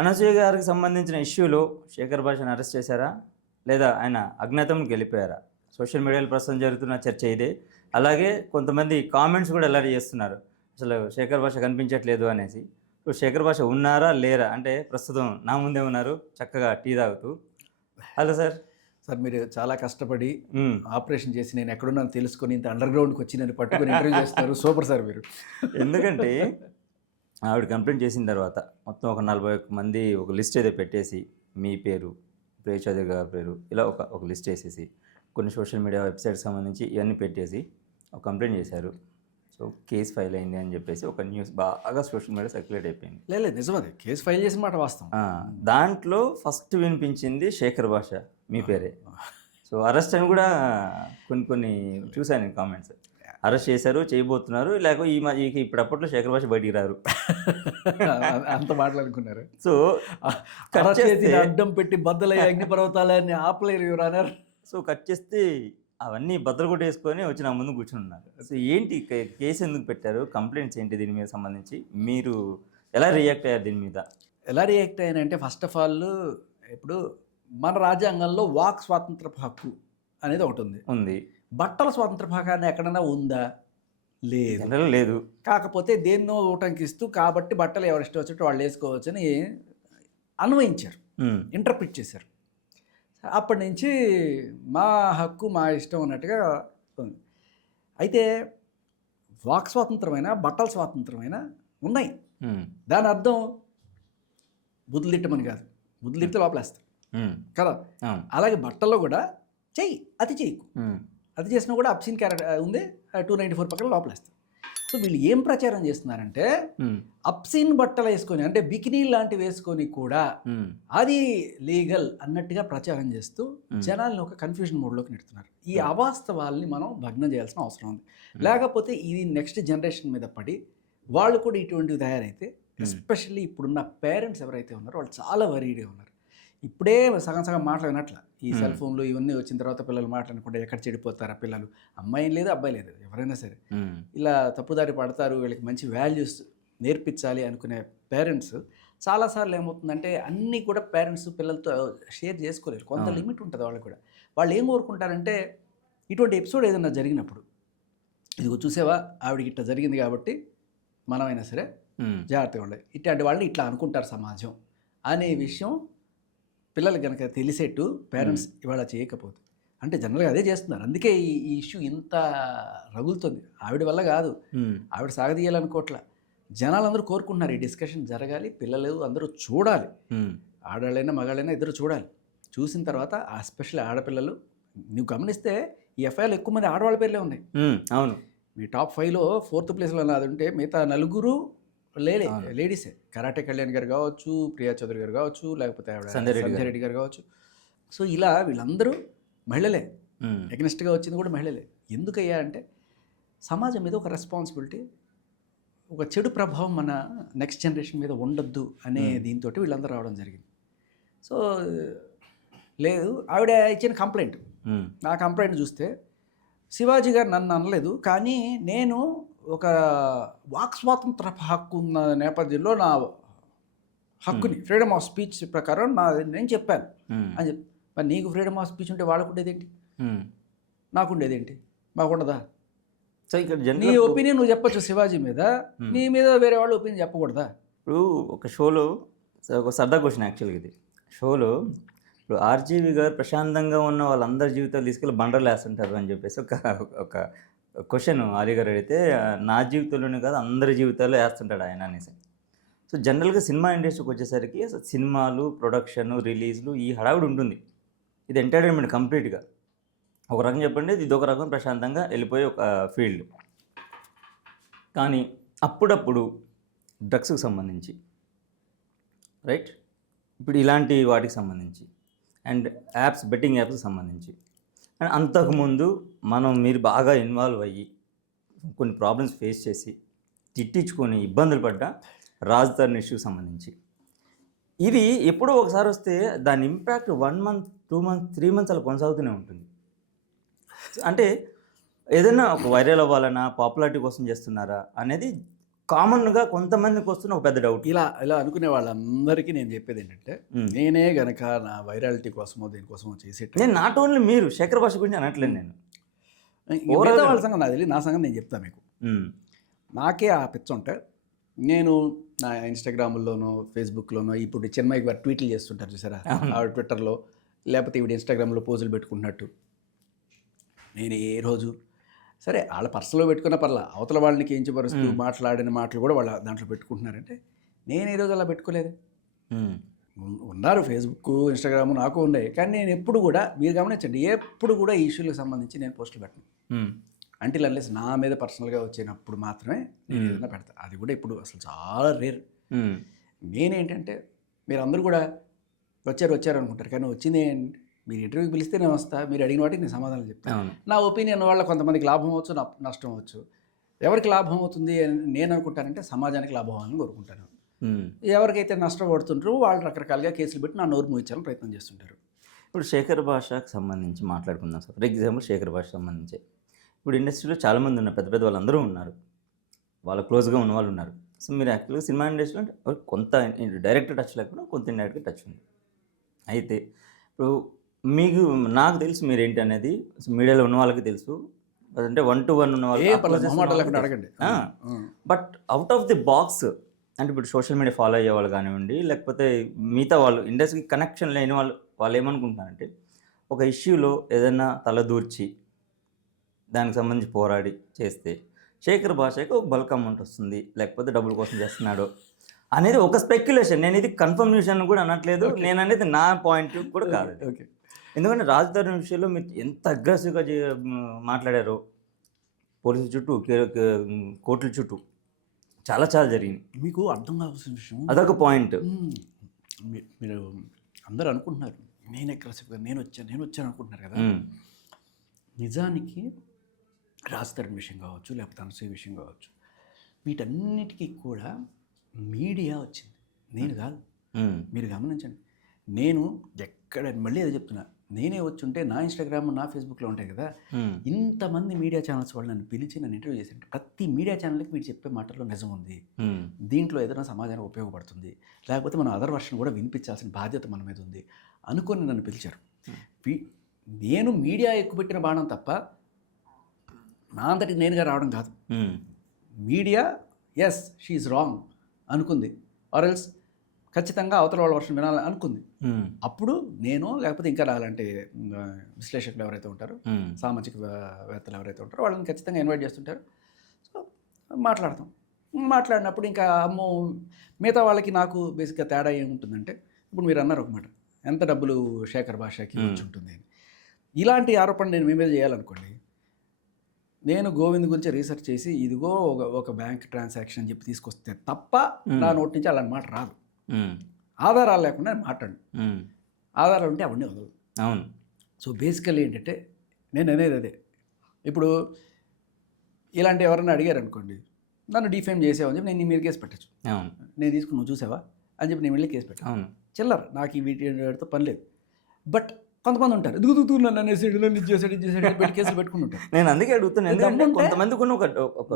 అనసూయ గారికి సంబంధించిన ఇష్యూలో శేఖర్ భాషను అరెస్ట్ చేశారా, లేదా ఆయన అజ్ఞాతంకి వెళ్ళిపోయారా? సోషల్ మీడియాలో ప్రస్తుతం జరుగుతున్న చర్చ ఇదే. అలాగే కొంతమంది కామెంట్స్ కూడా ఎలాంటి చేస్తున్నారు, అసలు శేఖర్ భాష కనిపించట్లేదు అనేసి. సో శేఖర్ భాష ఉన్నారా లేరా అంటే ప్రస్తుతం నా ముందే ఉన్నారు చక్కగా టీ తాగుతూ. Hello sir. సార్ మీరు చాలా కష్టపడి ఆపరేషన్ చేసి నేను ఎక్కడున్నాను తెలుసుకొని ఇంత అండర్ గ్రౌండ్కి వచ్చి నేను పట్టుకొని ఇంటర్వ్యూ చేస్తారు. సూపర్ సార్ మీరు. ఎందుకంటే ఆవిడ కంప్లైంట్ చేసిన తర్వాత మొత్తం ఒక 41 మంది ఒక లిస్ట్ ఏదో పెట్టేసి మీ పేరు, ప్రియ చౌదరి గారి పేరు, ఇలా ఒక లిస్ట్ వేసేసి కొన్ని సోషల్ మీడియా వెబ్సైట్కి సంబంధించి ఇవన్నీ పెట్టేసి ఒక కంప్లైంట్ చేశారు. సో కేసు ఫైల్ అయింది అని చెప్పేసి ఒక న్యూస్ బాగా సోషల్ మీడియా సర్క్యులేట్ అయిపోయింది. లేదు నిజమది, కేసు ఫైల్ చేసిన మాట వాస్తవం. దాంట్లో ఫస్ట్ వినిపించింది శేఖర్ భాష మీ పేరే. సో అరెస్ట్ అని కూడా కొన్ని చూశాను కామెంట్స్. అరెస్ట్ చేశారు, చేయబోతున్నారు, లేకపోతే ఇప్పుడప్పట్లో శేఖర్ భాష బయటికి రారు అంత మాట్లాడుకున్నారు. సో అడ్డం పెట్టి బద్దలయ్యే అగ్నిపర్వతాలని ఆపలేరు యువర్. సో కట్ చేస్తే అవన్నీ బద్దలు కొట్టేసుకొని వచ్చి నా ముందు కూర్చుని ఉన్నారు. సో ఏంటి కేసు ఎందుకు పెట్టారు, కంప్లైంట్స్ ఏంటి, దీని మీద సంబంధించి మీరు ఎలా రియాక్ట్ అయ్యారు? దీని మీద ఎలా రియాక్ట్ అయ్యానంటే ఫస్ట్ ఆఫ్ ఆల్ ఇప్పుడు మన రాజ్యాంగంలో వాక్ స్వాతంత్రపు హక్కు అనేది ఒకటి ఉంది. బట్టల స్వాతంత్రపు హక్కు అనేది ఎక్కడైనా ఉందా? లేదు. కాకపోతే దేన్నో ఊటంకిస్తూ కాబట్టి బట్టలు ఎవరు ఇష్టం వచ్చినట్టు వాళ్ళు వేసుకోవచ్చు అని అన్వయించారు, ఇంటర్ప్రిట్ చేశారు. అప్పటి నుంచి మా హక్కు మా ఇష్టం అన్నట్టుగా ఉంది. అయితే వాక్ స్వాతంత్రమైన బట్టల స్వాతంత్రమైన ఉన్నాయి. దాని అర్థం బుద్ధులు తిట్టమని కాదు, బుద్ధులు తిడితే లోపలేస్తారు కదా. అలాగే బట్టల్లో కూడా చెయ్యి, అతి చేయకు, అతి చేసినా కూడా అబ్సిన్ క్యారెక్టర్ ఉంది 294 పక్కన లోపలేస్తారు. సో వీళ్ళు ఏం ప్రచారం చేస్తున్నారంటే అప్సిన్ బట్టలు వేసుకొని అంటే బికినీ లాంటివి వేసుకొని కూడా అది లీగల్ అన్నట్టుగా ప్రచారం చేస్తూ జనాల్ని ఒక కన్ఫ్యూజన్ మోడ్లోకి నెడుతున్నారు. ఈ అవాస్తవాల్ని మనం భగ్నం చేయాల్సిన అవసరం ఉంది. లేకపోతే ఇది నెక్స్ట్ జనరేషన్ మీద పడి వాళ్ళు కూడా ఇటువంటివి తయారైతే, ఎస్పెషల్లీ ఇప్పుడున్న పేరెంట్స్ ఎవరైతే ఉన్నారో వాళ్ళు చాలా వరీడే ఉన్నారు. ఇప్పుడే సగం మాటలు వినట్ల. ఈ సెల్ ఫోన్లు ఇవన్నీ వచ్చిన తర్వాత పిల్లలు మాట్లాడకుండా ఎక్కడ చెడిపోతారా పిల్లలు, అమ్మాయి లేదు అబ్బాయి లేదు ఎవరైనా సరే ఇలా తప్పుదారి పడతారు, వీళ్ళకి మంచి వాల్యూస్ నేర్పించాలి అనుకునే పేరెంట్స్ చాలాసార్లు ఏమవుతుందంటే అన్నీ కూడా పేరెంట్స్ పిల్లలతో షేర్ చేసుకోలేరు. కొంత లిమిట్ ఉంటుంది వాళ్ళకి కూడా. వాళ్ళు ఏం కోరుకుంటారంటే ఇటువంటి ఎపిసోడ్ ఏదైనా జరిగినప్పుడు ఇదిగో చూసావా ఆవిడకి ఇట్లా జరిగింది కాబట్టి మనమైనా సరే జాగ్రత్తగా ఉండాలి, ఇట్లాంటి వాళ్ళని ఇట్లా అనుకుంటారు సమాజం అనే విషయం పిల్లలు కనుక తెలిసేట్టు పేరెంట్స్ ఇవాళ చేయకపోతే, అంటే జనరల్గా అదే చేస్తున్నారు. అందుకే ఈ ఇష్యూ ఇంత రగులుతుంది. ఆవిడ వల్ల కాదు, ఆవిడ సాగదీయాలనుకోవట్ల. జనాలందరూ కోరుకుంటున్నారు ఈ డిస్కషన్ జరగాలి, పిల్లలు అందరూ చూడాలి, ఆడవాళ్ళైనా మగాళ్ళైనా ఇద్దరు చూడాలి. చూసిన తర్వాత ఎస్పెషల్లీ ఆడపిల్లలు, నువ్వు గమనిస్తే ఈ ఎఫ్ఐఆర్లు ఎక్కువ మంది ఆడవాళ్ళ పేర్లే ఉన్నాయి. అవును, మీ టాప్ 5లో 4th ప్లేస్లో అది ఉంటే మిగతా 4 లేడీసే. కరాటే కళ్యాణ్ గారు కావచ్చు, ప్రియా చౌదరి గారు కావచ్చు, లేకపోతే సంజయ్ రెడ్డి గారు కావచ్చు. సో ఇలా వీళ్ళందరూ మహిళలే, ఎగ్నెస్ట్గా వచ్చింది కూడా మహిళలే. ఎందుకయ్యా అంటే సమాజం మీద ఒక రెస్పాన్సిబిలిటీ, ఒక చెడు ప్రభావం మన నెక్స్ట్ జనరేషన్ మీద ఉండొద్దు అనే దీంతో వీళ్ళందరూ రావడం జరిగింది. సో లేదు, ఆవిడ ఇచ్చిన కంప్లైంట్, నా కంప్లైంట్ చూస్తే శివాజీ గారు నన్ను అనలేదు, కానీ నేను ఒక వాక్ స్వాతంత్ర హక్కు ఉన్న నేపథ్యంలో నా హక్కుని ఫ్రీడమ్ ఆఫ్ స్పీచ్ ప్రకారం నేను చెప్పాను అని చెప్పి. మరి నీకు ఫ్రీడమ్ ఆఫ్ స్పీచ్ ఉంటే వాళ్ళకు ఉండేదేంటి, నాకు ఉండేదేంటి? మాకుండదా? సో ఇక్కడ నీ ఒపీనియన్ నువ్వు చెప్పచ్చు శివాజీ మీద, నీ మీద వేరే వాళ్ళు ఒపీనియన్ చెప్పకూడదా? ఇప్పుడు ఒక షోలో ఒక సరదా క్వశ్చన్ యాక్చువల్గా ఇది. షోలో ఇప్పుడు ఆర్జీవి గారు ప్రశాంతంగా ఉన్న వాళ్ళందరి జీవితాలు తీసుకెళ్ళి బండర్లు వేస్తుంటారు అని చెప్పేసి ఒక క్వశ్చన్ ఆర్య గారు అడిగితే, నా జీవితంలోనే కాదు అందరి జీవితాల్లో వేస్తుంటాడు ఆయన అనేసి. సో జనరల్గా సినిమా ఇండస్ట్రీకి వచ్చేసరికి సినిమాలు, ప్రొడక్షన్, రిలీజ్లు ఈ హడావుడి ఉంటుంది. ఇది ఎంటర్టైన్మెంట్ కంప్లీట్గా. ఒక రకం చెప్పండి, ఇది ఒక రకం ప్రశాంతంగా వెళ్ళిపోయే ఒక ఫీల్డ్. కానీ అప్పుడప్పుడు డ్రగ్స్కి సంబంధించి, రైట్, ఇప్పుడు ఇలాంటి వాటికి సంబంధించి అండ్ యాప్స్, బెట్టింగ్ యాప్స్కి సంబంధించి, అండ్ అంతకుముందు మీరు బాగా ఇన్వాల్వ్ అయ్యి కొన్ని ప్రాబ్లమ్స్ ఫేస్ చేసి తిట్టించుకొని ఇబ్బందులు పడ్డ రాజధాని ఇష్యూకి సంబంధించి, ఇది ఎప్పుడో ఒకసారి వస్తే దాని ఇంపాక్ట్ 1 month, 2 months, 3 months అలా కొనసాగుతూనే ఉంటుంది. అంటే ఏదైనా ఒక వైరల్ అవ్వాలన్నా, పాపులారిటీ కోసం చేస్తున్నారా అనేది కామన్గా కొంతమందికి వస్తున్న ఒక పెద్ద డౌట్. ఇలా ఇలా అనుకునే వాళ్ళందరికీ నేను చెప్పేది ఏంటంటే, నేనే గనక నా వైరాలిటీ కోసమో దేనికోసమో చేసేట్టు నేను నాట్ ఓన్లీ మీరు శేఖర్ భాష గురించి అనట్లేదు నేను. మిగతా వాళ్ళ సంగతి నాకు తెలియదు, నా సంగతి నేను చెప్తాను మీకు. నాకే ఆ పిచ్చ ఉంటే నేను నా ఇన్స్టాగ్రామ్లోనో ఫేస్బుక్లోనో ఇప్పుడు చిన్మయ్య గారు ట్వీట్లు చేస్తుంటారు చూసారా, ఆవిడ ట్విట్టర్లో లేకపోతే ఈవిడ ఇన్స్టాగ్రామ్లో పోజులు పెట్టుకుంటున్నట్టు. నేను ఏ రోజు సరే వాళ్ళ పర్సలో పెట్టుకున్న పర్లా, అవతల వాళ్ళని కించపరుస్తూ మాట్లాడిన మాటలు కూడా వాళ్ళ దాంట్లో పెట్టుకుంటున్నారంటే నేను ఈ రోజు అలా పెట్టుకోలేదు. ఉన్నారు ఫేస్బుక్ ఇన్స్టాగ్రామ్ నాకు ఉన్నాయి, కానీ నేను ఎప్పుడు కూడా మీరు గమనించండి ఎప్పుడు కూడా ఈ ఇష్యూలకు సంబంధించి నేను పోస్టులు పెట్టను. అంటిల్ అన్లెస్ నా మీద పర్సనల్గా వచ్చినప్పుడు మాత్రమే నేను ఏదైనా పెడతాను. అది కూడా ఇప్పుడు అసలు చాలా రేర్. నేనేంటంటే మీరు అందరూ కూడా వచ్చారు అనుకుంటారు, కానీ వచ్చింది ఏంటి, మీరు ఇంటర్వ్యూకి పిలిస్తే నేను వస్తా, మీరు అడిగిన వాటికి నేను సమాధానం చెప్తాను. నా ఒపీనియన్ వల్ల కొంతమందికి లాభం అవ్వచ్చు, నష్టం అవ్వచ్చు. ఎవరికి లాభం అవుతుంది అని నేను అనుకుంటానంటే సమాజానికి లాభం అవ్వాలని కోరుకుంటాను. ఎవరికైతే నష్టపడుతుంటారో వాళ్ళు రకరకాలుగా కేసులు పెట్టి నా నోరు మూయించాలని ప్రయత్నం చేస్తుంటారు. ఇప్పుడు శేఖర్ భాషకు సంబంధించి మాట్లాడుకుందాం సార్. ఫర్ ఎగ్జాంపుల్ శేఖర్ భాషకు సంబంధించి ఇప్పుడు ఇండస్ట్రీలో చాలామంది ఉన్నారు, పెద్ద పెద్ద వాళ్ళందరూ ఉన్నారు, వాళ్ళ క్లోజ్గా ఉన్న వాళ్ళు ఉన్నారు. సో మీరు యాక్చువల్గా సినిమా ఇండస్ట్రీలో అంటే కొంత డైరెక్ట్ టచ్ లేకుండా కొంత ఇండైరెక్ట్గా టచ్ ఉంది. అయితే ఇప్పుడు మీకు నాకు తెలుసు మీరేంటి అనేది, మీడియాలో ఉన్న వాళ్ళకి తెలుసు, అంటే 1-to-1 ఉన్న వాళ్ళు అడగండి. But out of the box అంటే ఇప్పుడు సోషల్ మీడియా ఫాలో అయ్యే వాళ్ళు కానివ్వండి, లేకపోతే మిగతా వాళ్ళు ఇండస్ట్రీకి కనెక్షన్ లేని వాళ్ళు ఏమనుకుంటున్నారంటే ఒక ఇష్యూలో ఏదైనా తలదూర్చి దానికి సంబంధించి పోరాడి చేస్తే శేఖర్ భాషకి ఒక బల్క్ అమౌంట్ వస్తుంది, లేకపోతే డబ్బుల కోసం చేస్తున్నాడు అనేది ఒక స్పెక్యులేషన్. నేను ఇది కన్ఫర్మేషన్ కూడా అనట్లేదు, నేను అనేది నా పాయింట్ కూడా కాదు. ఓకే, ఎందుకంటే రాజధాని విషయంలో మీరు ఎంత అగ్రెసివ్గా మాట్లాడారో, పోలీసుల చుట్టూ కోర్టుల చుట్టూ చాలా జరిగింది. మీకు అర్థం కావాల్సిన విషయం అదొక పాయింట్. మీరు అందరూ అనుకుంటున్నారు నేను అగ్రెసివ్గా నేను వచ్చాను అనుకుంటున్నారు కదా. నిజానికి రాజధాని విషయం కావచ్చు, లేకపోతే అనసూయ విషయం కావచ్చు, వీటన్నిటికీ కూడా మీడియా వచ్చింది, నేను కాదు. మీరు గమనించండి, నేను ఎక్కడ మళ్ళీ అదే చెప్తున్నా, నేనే వచ్చుంటే నా ఇన్స్టాగ్రామ్ నా ఫేస్బుక్లో ఉంటాయి కదా, ఇంతమంది మీడియా ఛానల్స్ వాళ్ళు నన్ను పిలిచి నన్ను ఇంటర్వ్యూ చేశారు. ప్రతి మీడియా ఛానల్కి మీరు చెప్పే మాటల్లో నిజం ఉంది, దీంట్లో ఏదైనా సమాజానికి ఉపయోగపడుతుంది, లేకపోతే మనం అదర్ వర్షన్ కూడా వినిపించాల్సిన బాధ్యత మన మీద ఉంది అనుకొని నన్ను పిలిచారు. నేను మీడియా ఎక్కుపెట్టిన బాణం తప్ప నా అంతటి నేనుగా రావడం కాదు. మీడియా ఎస్ షీఈ్ రాంగ్ అనుకుంది, ఆర్ ఎల్స్ ఖచ్చితంగా అవతల వాళ్ళ వర్షం వినాలని అనుకుంది. అప్పుడు నేను లేకపోతే ఇంకా అలాంటి విశ్లేషకులు ఎవరైతే ఉంటారో, సామాజిక వేత్తలు ఎవరైతే ఉంటారో వాళ్ళని ఖచ్చితంగా ఇన్వైట్ చేస్తుంటారు. సో మాట్లాడినప్పుడు ఇంకా అమ్మో మిగతా వాళ్ళకి నాకు బేసిక్గా తేడా ఏముంటుందంటే, ఇప్పుడు మీరు అన్నారు ఒక మాట, ఎంత డబ్బులు శేఖర్ భాషకి వచ్చి ఉంటుంది అని. ఇలాంటి ఆరోపణ నేను మీ మీద చేయాలనుకోండి, నేను గోవింద్ గురించి రీసెర్చ్ చేసి ఇదిగో ఒక బ్యాంక్ ట్రాన్సాక్షన్ అని చెప్పి తీసుకొస్తే తప్ప నా నోటి నుంచి అలాంటి మాట రాదు. ఆధారాలు లేకుండా మాట్లాడు, ఆధారాలు ఉంటే అవన్నీ వదలదు. అవును. సో బేసికల్లీ ఏంటంటే నేను అనేది అదే. ఇప్పుడు ఇలాంటి ఎవరైనా అడిగారు అనుకోండి, నన్ను డిఫేమ్ చేసావని చెప్పి నేను మీరు కేసు పెట్టచ్చు. నేను తీసుకుని నువ్వు చూసావా అని చెప్పి నేను వెళ్ళి కేసు పెట్టాను. చిల్లర నాకు ఈ వీటితో పని లేదు. బట్ కొంతమంది ఉంటారు, దిగుతూ నన్ను అనేసాడు, నన్ను ఇది చేసాడు పెట్టి కేసులు పెట్టుకుంటుంటారు. నేను అందుకే అడుగుతున్నాను, ఎందుకంటే కొంతమందికి ఒక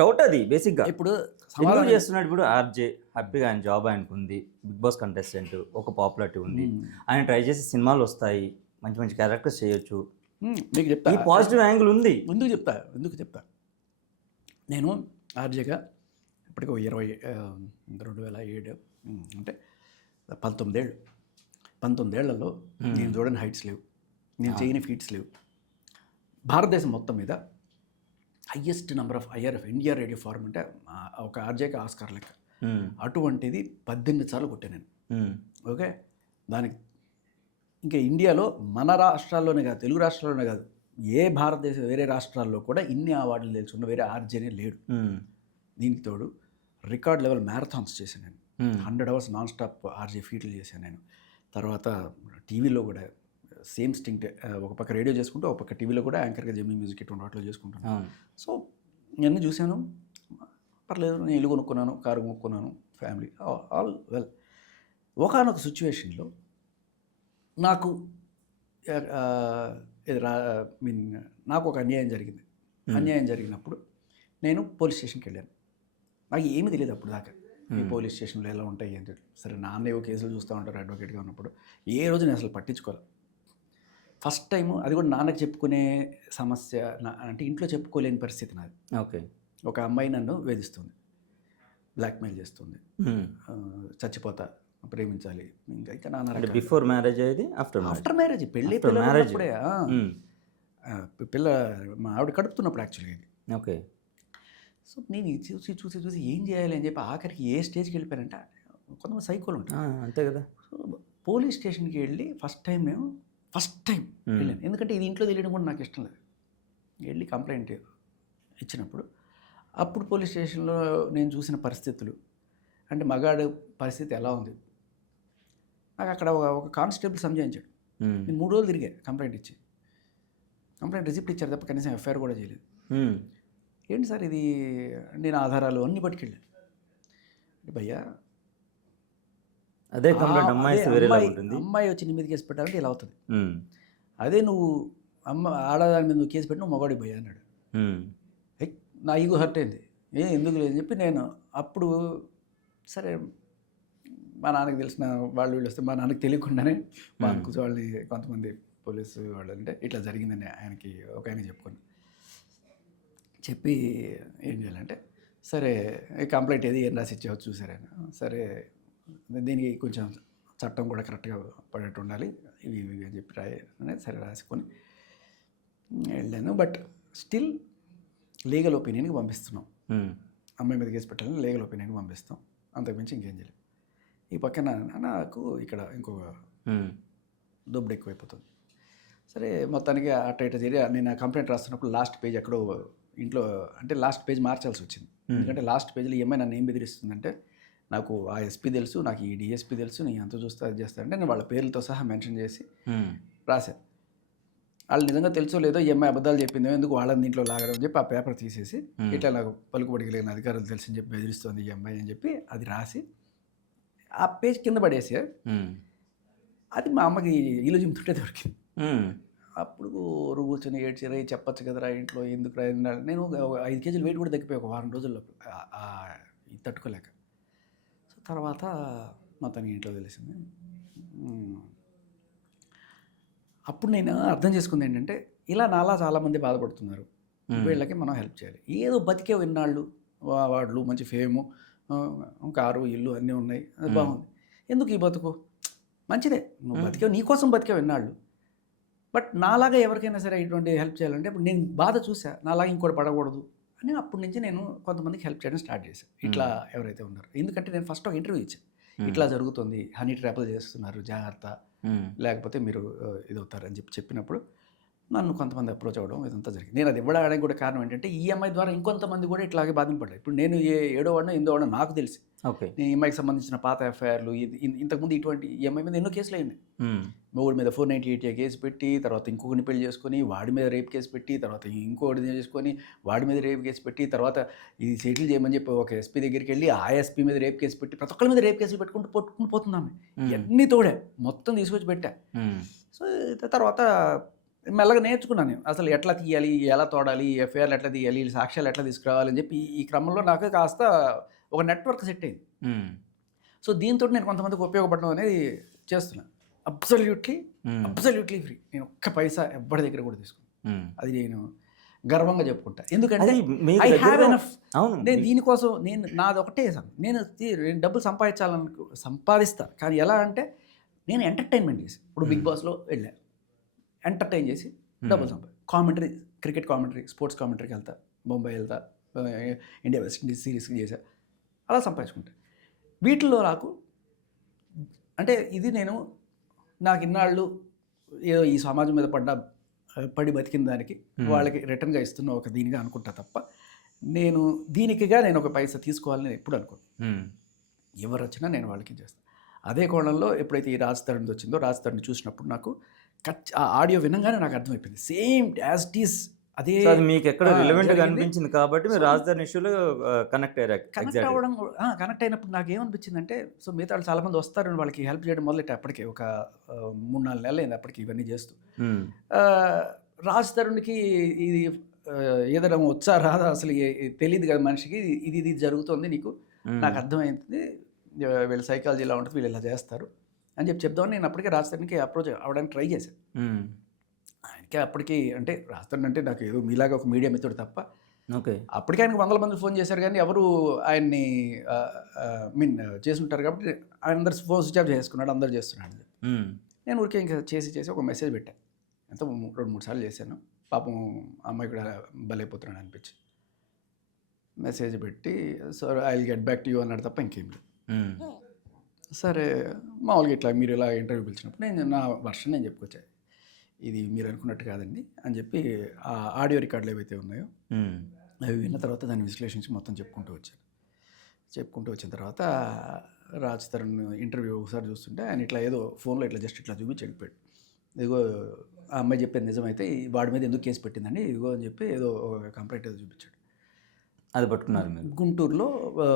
డౌట్ అది బేసిక్గా. ఇప్పుడు సమాధానం చేస్తున్నాడు, ఇప్పుడు ఆర్జే హ్యాపీగా ఆయన జాబ్ ఆయనకు ఉంది, బిగ్ బాస్ కంటెస్టెంట్, ఒక పాపులారిటీ ఉంది, ఆయన ట్రై చేసి సినిమాలు వస్తాయి, మంచి మంచి క్యారెక్టర్స్ చేయొచ్చు, మీకు చెప్తా, ఈ పాజిటివ్ యాంగిల్ ఉంది. ఎందుకు చెప్తా నేను ఆర్జేగా ఇప్పటికి 2007 అంటే 19 ఏళ్లలో నేను చూడని హైట్స్ లేవు, నేను చేయని ఫీట్స్ లేవు. భారతదేశం మొత్తం మీద highest number of IRF India radio form అంటే ఒక ఆర్జేకి ఆస్కార్ లెక్క. అటువంటిది 18 సార్లు కొట్టాను నేను. ఓకే, దానికి ఇంకా ఇండియాలో మన రాష్ట్రాల్లోనే కాదు, తెలుగు రాష్ట్రాల్లోనే కాదు, ఏ భారతదేశం వేరే రాష్ట్రాల్లో కూడా ఇన్ని అవార్డులు తెలుసుకున్న వేరే ఆర్జేనే లేడు. దీనికి తోడు రికార్డ్ లెవెల్ మ్యారథాన్స్ చేశాను నేను, 100 hours నాన్ స్టాప్ ఆర్జే ఫీట్లు చేశాను నేను. తర్వాత టీవీలో కూడా సేమ్ స్టింక్ట్, ఒక పక్క రేడియో చేసుకుంటూ ఒక పక్క టీవీలో కూడా యాంకర్గా జెమినీ మ్యూజిక్ ఇటువంటి వాటిలో చేసుకుంటాను. సో ఇవన్నీ చూశాను, పర్లేదు. నేను ఇల్లు కొనుక్కున్నాను, కారు కొనుక్కున్నాను, ఫ్యామిలీ ఆల్ వెల్. ఒకనొక సిచ్యువేషన్లో నాకు నాకు ఒక అన్యాయం జరిగింది. అన్యాయం జరిగినప్పుడు నేను పోలీస్ స్టేషన్కి వెళ్ళాను. నాకు ఏమీ తెలియదు అప్పుడు దాకా ఈ పోలీస్ స్టేషన్లో ఎలా ఉంటాయి ఏంటి. సరే నాన్న ఏవో కేసులు చూస్తూ ఉంటారు అడ్వకేట్గా ఉన్నప్పుడు. ఏ రోజు నేను అసలు పట్టించుకోలేదు. ఫస్ట్ టైం అది కూడా నాన్నకి చెప్పుకునే సమస్య అంటే ఇంట్లో చెప్పుకోలేని పరిస్థితి నాది. ఓకే. ఒక అమ్మాయి నన్ను వేధిస్తుంది, బ్లాక్మెయిల్ చేస్తుంది, చచ్చిపోతా, ప్రేమించాలి. ఇంకా నాన్న బిఫోర్ మ్యారేజ్ అయ్యేది ఆఫ్టర్ మ్యారేజ్, పెళ్ళి మ్యారేజ్ పిల్లప్పుడే పిల్ల మా ఆవిడ కడుపుతున్నప్పుడు యాక్చువల్గా ఇది. ఓకే. సో నేను చూసి చూసి చూసి ఏం చేయాలి అని చెప్పి ఆఖరికి ఏ స్టేజ్కి వెళ్ళిపోయానంటే, కొంతమంది సైకోలు ఉంటారు అంతే కదా. సో పోలీస్ స్టేషన్కి వెళ్ళి ఫస్ట్ టైం వెళ్ళాను. ఎందుకంటే ఇది ఇంట్లో తెలియడం కూడా నాకు ఇష్టం లేదు. వెళ్ళి కంప్లైంట్ ఇచ్చినప్పుడు అప్పుడు పోలీస్ స్టేషన్లో నేను చూసిన పరిస్థితులు, అంటే మగాడు పరిస్థితి ఎలా ఉంది నాకు అక్కడ ఒక కానిస్టేబుల్ సంజాయించాడు. నేను 3 రోజులు తిరిగా కంప్లైంట్ ఇచ్చి. కంప్లైంట్ రిసిప్ట్ ఇచ్చారు తప్ప కనీసం ఎఫ్ఐఆర్ కూడా చేయలేదు. ఏంటి సార్ ఇది, నేను ఆధారాలు అన్నీ పట్టుకెళ్ళాను. అంటే భయ్యా అదే కంప్లైంట్ అమ్మాయి వచ్చి నీ మీద కేసు పెట్టాలంటే ఇలా అవుతుంది. అదే నువ్వు ఆడదాని మీద నువ్వు కేసు పెట్టి నువ్వు మగవాడికి భయ్యా అన్నాడు. నా ఈగో హర్ట్ అయింది. ఎందుకు లేదని చెప్పి నేను అప్పుడు సరే మా నాన్నకి తెలిసిన వీళ్ళు వస్తే మా నాన్నకి తెలియకుండానే మా అంకుల్ వాళ్ళని కొంతమంది పోలీసు వాళ్ళు అంటే ఇట్లా జరిగిందని ఆయనకి ఒక ఆయన చెప్పి ఏం చేయాలంటే, సరే కంప్లైంట్ ఏది ఏం రాసి ఇచ్చావో చూసారు ఆయన. సరే దీనికి కొంచెం చట్టం కూడా కరెక్ట్గా పడేట్టు ఉండాలి ఇవి అని చెప్పి సరే రాసుకొని వెళ్ళాను. బట్ స్టిల్ లీగల్ ఒపీనియన్కి పంపిస్తున్నాం. అమ్మాయి మీద కేసు పెట్టాలని లీగల్ ఒపీనియన్కి పంపిస్తాం, అంతకుమించి ఇంకేం చేయలేదు. ఈ పక్కన నాకు ఇక్కడ ఇంకొక దొబ్బడు ఎక్కువైపోతుంది. సరే మొత్తానికి అట్ట చేరి నేను ఆ కంప్లైంట్ రాస్తున్నప్పుడు లాస్ట్ పేజ్ ఎక్కడో ఇంట్లో అంటే లాస్ట్ పేజ్ మార్చాల్సి వచ్చింది. ఎందుకంటే లాస్ట్ పేజ్లో ఈఎంఐ నన్ను ఏం బెదిరిస్తుందంటే, నాకు ఆ ఎస్పీ తెలుసు, నాకు ఈ డిఎస్పీ తెలుసు, నేను ఎంత చూస్తే అది చేస్తానంటే నేను వాళ్ళ పేర్లతో సహా మెన్షన్ చేసి రాశాను. వాళ్ళు నిజంగా తెలుసో లేదో ఈఎంఐ అబద్ధాలు చెప్పిందో ఎందుకు వాళ్ళని దీంట్లో లాగడం అని చెప్పి ఆ పేపర్ తీసేసి ఇట్లా నాకు పలుకుబడిగలిగిన అధికారులు తెలుసని చెప్పి బెదిరిస్తుంది ఈఎంఐ అని చెప్పి అది రాసి ఆ పేజ్ కింద పడేసి అది మా అమ్మకి ఇల్లు చింపుతుంటే దొరికింది. అప్పుడు కూర్చొని ఏడ్చిరా చెప్పచ్చు కదరా ఇంట్లో ఎందుకు రా. నేను 5 కేజీలు వెయిట్ కూడా తగ్గిపోయి ఒక వారం రోజుల్లో ఇది తట్టుకోలేక. సో తర్వాత మొత్తానికి ఇంట్లో తెలిసింది. అప్పుడు నేను అర్థం చేసుకుంది ఏంటంటే, ఇలా నాలా చాలామంది బాధపడుతున్నారు, వీళ్ళకి మనం హెల్ప్ చేయాలి. ఏదో బతికే ఇన్నాళ్ళు వాళ్ళు మంచి ఫేము, కారు ఇల్లు అన్నీ ఉన్నాయి, అది బాగుంది, ఎందుకు ఈ బతుకు మంచిదే, నువ్వు బతికే నీకోసం బతికే ఇన్నాళ్ళు. బట్ నాలాగా ఎవరికైనా సరే ఇటువంటి హెల్ప్ చేయాలంటే ఇప్పుడు నేను బాధ చూసా, నాలాగా ఇంకోటి పడకూడదు అని అప్పటి నుంచి నేను కొంతమందికి హెల్ప్ చేయడం స్టార్ట్ చేశాను. ఇట్లా ఎవరైతే ఉన్నారో, ఎందుకంటే నేను ఫస్ట్ ఒక ఇంటర్వ్యూ ఇచ్చాను, ఇట్లా జరుగుతుంది, హనీ ట్రాప్లు చేస్తున్నారు, జాగ్రత్త, లేకపోతే మీరు ఇది అవుతారు అని చెప్పినప్పుడు నన్ను కొంతమంది అప్రోచ్ అవ్వడం ఇదంతా జరిగింది. నేను అది ఇవ్వడానికి కూడా కారణం ఏంటంటే, ఈఎంఐ ద్వారా ఇంకొంతమంది కూడా ఇట్లాగే బాధింపడ్డారు. ఇప్పుడు నేను 7వ వాడినో 8వ వాడినో నాకు తెలిసి, నేను ఈఎంఐకి సంబంధించిన పాత ఎఫ్ఐఆర్లు ఇంతకుముందు ఇటువంటి ఈఎంఐ మీద ఎన్నో కేసులు అయింది. మొగుడి మీద 498A కేసు పెట్టి, తర్వాత ఇంకొకరిని పెళ్లి చేసుకొని వాడి మీద రేప్ కేసు పెట్టి, తర్వాత ఇంకొకటి చేసుకొని వాడి మీద రేప్ కేసు పెట్టి, తర్వాత ఇది సెటిల్ చేయమని చెప్పి ఒక ఎస్పీ దగ్గరికి వెళ్ళి ఆ ఎస్పీ మీద రేప్ కేసు పెట్టి ప్రతి ఒక్కరి మీద రేప్ కేసులు పట్టుకుని పోతున్నాము. ఇవన్నీ తోడే మొత్తం తీసుకొచ్చి పెట్టా. సో తర్వాత మెల్లగా నేర్చుకున్నాను నేను అసలు ఎట్లా తీయాలి, ఎలా తోడాలి, ఎఫ్ఐఆర్లు ఎట్లా తీయాలి, సాక్ష్యాలు ఎట్లా తీసుకురావాలి అని చెప్పి ఈ క్రమంలో నాకు కాస్త ఒక నెట్వర్క్ సెట్ అయింది. సో దీంతో నేను కొంతమందికి ఉపయోగపడడం అనేది చేస్తున్నాను. Absolutely free. నేను ఒక్క పైసా ఎవరి దగ్గర కూడా తీసుకున్నాను. అది నేను గర్వంగా చెప్పుకుంటా. ఎందుకంటే ఐ హ్యావ్ ఎనఫ్. నేను దీనికోసం నాది ఒకటే, నేను డబ్బులు సంపాదిస్తా, కానీ ఎలా అంటే నేను ఎంటర్టైన్మెంట్ చేసి, ఇప్పుడు బిగ్ బాస్లో వెళ్ళాను, ఎంటర్టైన్ చేసి డబ్బులు కామెంటరీ, క్రికెట్ కామెంటరీ, స్పోర్ట్స్ కామెంటరీకి వెళ్తా, ముంబై వెళ్తా, ఇండియా వెస్ట్ ఇండీస్ సిరీస్కి చేశా, అలా సంపాదించుకుంటా. వీటిల్లో నాకు అంటే ఇది నాకు ఇన్నాళ్ళు ఏదో ఈ సమాజం మీద పడి బతికిన దానికి వాళ్ళకి రిటర్న్గా ఇస్తున్న ఒక దీనిగా అనుకుంటా తప్ప, నేను దీనికిగా నేను ఒక పైసా తీసుకోవాలని నేను ఎప్పుడు అనుకోను. ఎవరు వచ్చినా నేను వాళ్ళకి చేస్తాను. అదే కోణంలో ఎప్పుడైతే ఈ రాజ్ తరుణ్ వచ్చిందో, రాజ్ తరుణ్ చూసినప్పుడు నాకు ఆ ఆడియో వినంగానే నాకు అర్థమైపోయింది, సేమ్ యాజ్ ఇట్ ఈస్ అదే మీకు ఎక్కడ రిలవెంట్గా అనిపించింది కాబట్టి మీరు రాజధాని ఇష్యూలో కనెక్ట్ అయినప్పుడు నాకు ఏమనిపించిందంటే, సో మిగతా వాళ్ళు చాలామంది వస్తారు, వాళ్ళకి హెల్ప్ చేయడం మొదలెట్టి అప్పటికే ఒక 3-4 నెలలు అయింది అప్పటికి ఇవన్నీ చేస్తూ. రాజ్ తరుణ్కి ఇది ఏదైనా వచ్చా రాదా అసలు తెలియదు కదా మనిషికి, ఇది జరుగుతుంది నీకు, నాకు అర్థమైంది, వీళ్ళ సైకాలజీ ఇలా ఉంటుంది, వీళ్ళు ఇలా చేస్తారు అని చెప్దామని నేను అప్పటికే రాజధానికి అప్రోచ్ అవ్వడానికి ట్రై చేశాను. ఆయనకే అప్పటికి అంటే రాజధాని అంటే నాకు ఏదో మీలాగా ఒక మీడియా మిత్రుడు తప్ప, ఓకే, అప్పటికే ఆయనకు 100 మంది ఫోన్ చేశారు కానీ ఎవరు ఆయన్ని చేసుంటారు కాబట్టి ఆయన అందరు ఫోన్ స్విచ్ ఆఫ్ చేసుకున్నాడు, అందరు చేస్తున్నాడు. నేను ఊరికే ఇంకా చేసి ఒక మెసేజ్ పెట్టాను, ఎంతో 2-3 సార్లు చేశాను. పాపం అమ్మాయి కూడా బలైపోతున్నాడు అనిపించి మెసేజ్ పెట్టి, sir I will get back to you అన్నాడు తప్ప ఇంకేం లేదు. సరే మామూలుగా ఇట్లా మీరు ఇలా ఇంటర్వ్యూ పిలిచినప్పుడు నేను నా వర్షన్ నేను చెప్పుకొచ్చా, ఇది మీరు అనుకున్నట్టు కాదండి అని చెప్పి ఆ ఆడియో రికార్డులు ఏవైతే ఉన్నాయో అవి విన్న తర్వాత దాన్ని విశ్లేషించి మొత్తం చెప్పుకుంటూ వచ్చిన తర్వాత రాజ్ తరుణ్ ఇంటర్వ్యూ ఒకసారి చూస్తుంటే ఆయన ఇట్లా ఏదో ఫోన్లో ఇట్లా జస్ట్ ఇట్లా చూపించి వెళ్ళిపోయాడు. ఇదిగో ఆ అమ్మాయి చెప్పేది నిజమైతే వాడి మీద ఎందుకు కేసు పెట్టిందండి ఇదిగో అని చెప్పి ఏదో కంప్లైంట్ ఏదో చూపించాడు. అది పట్టుకున్నారు మీరు? గుంటూరులో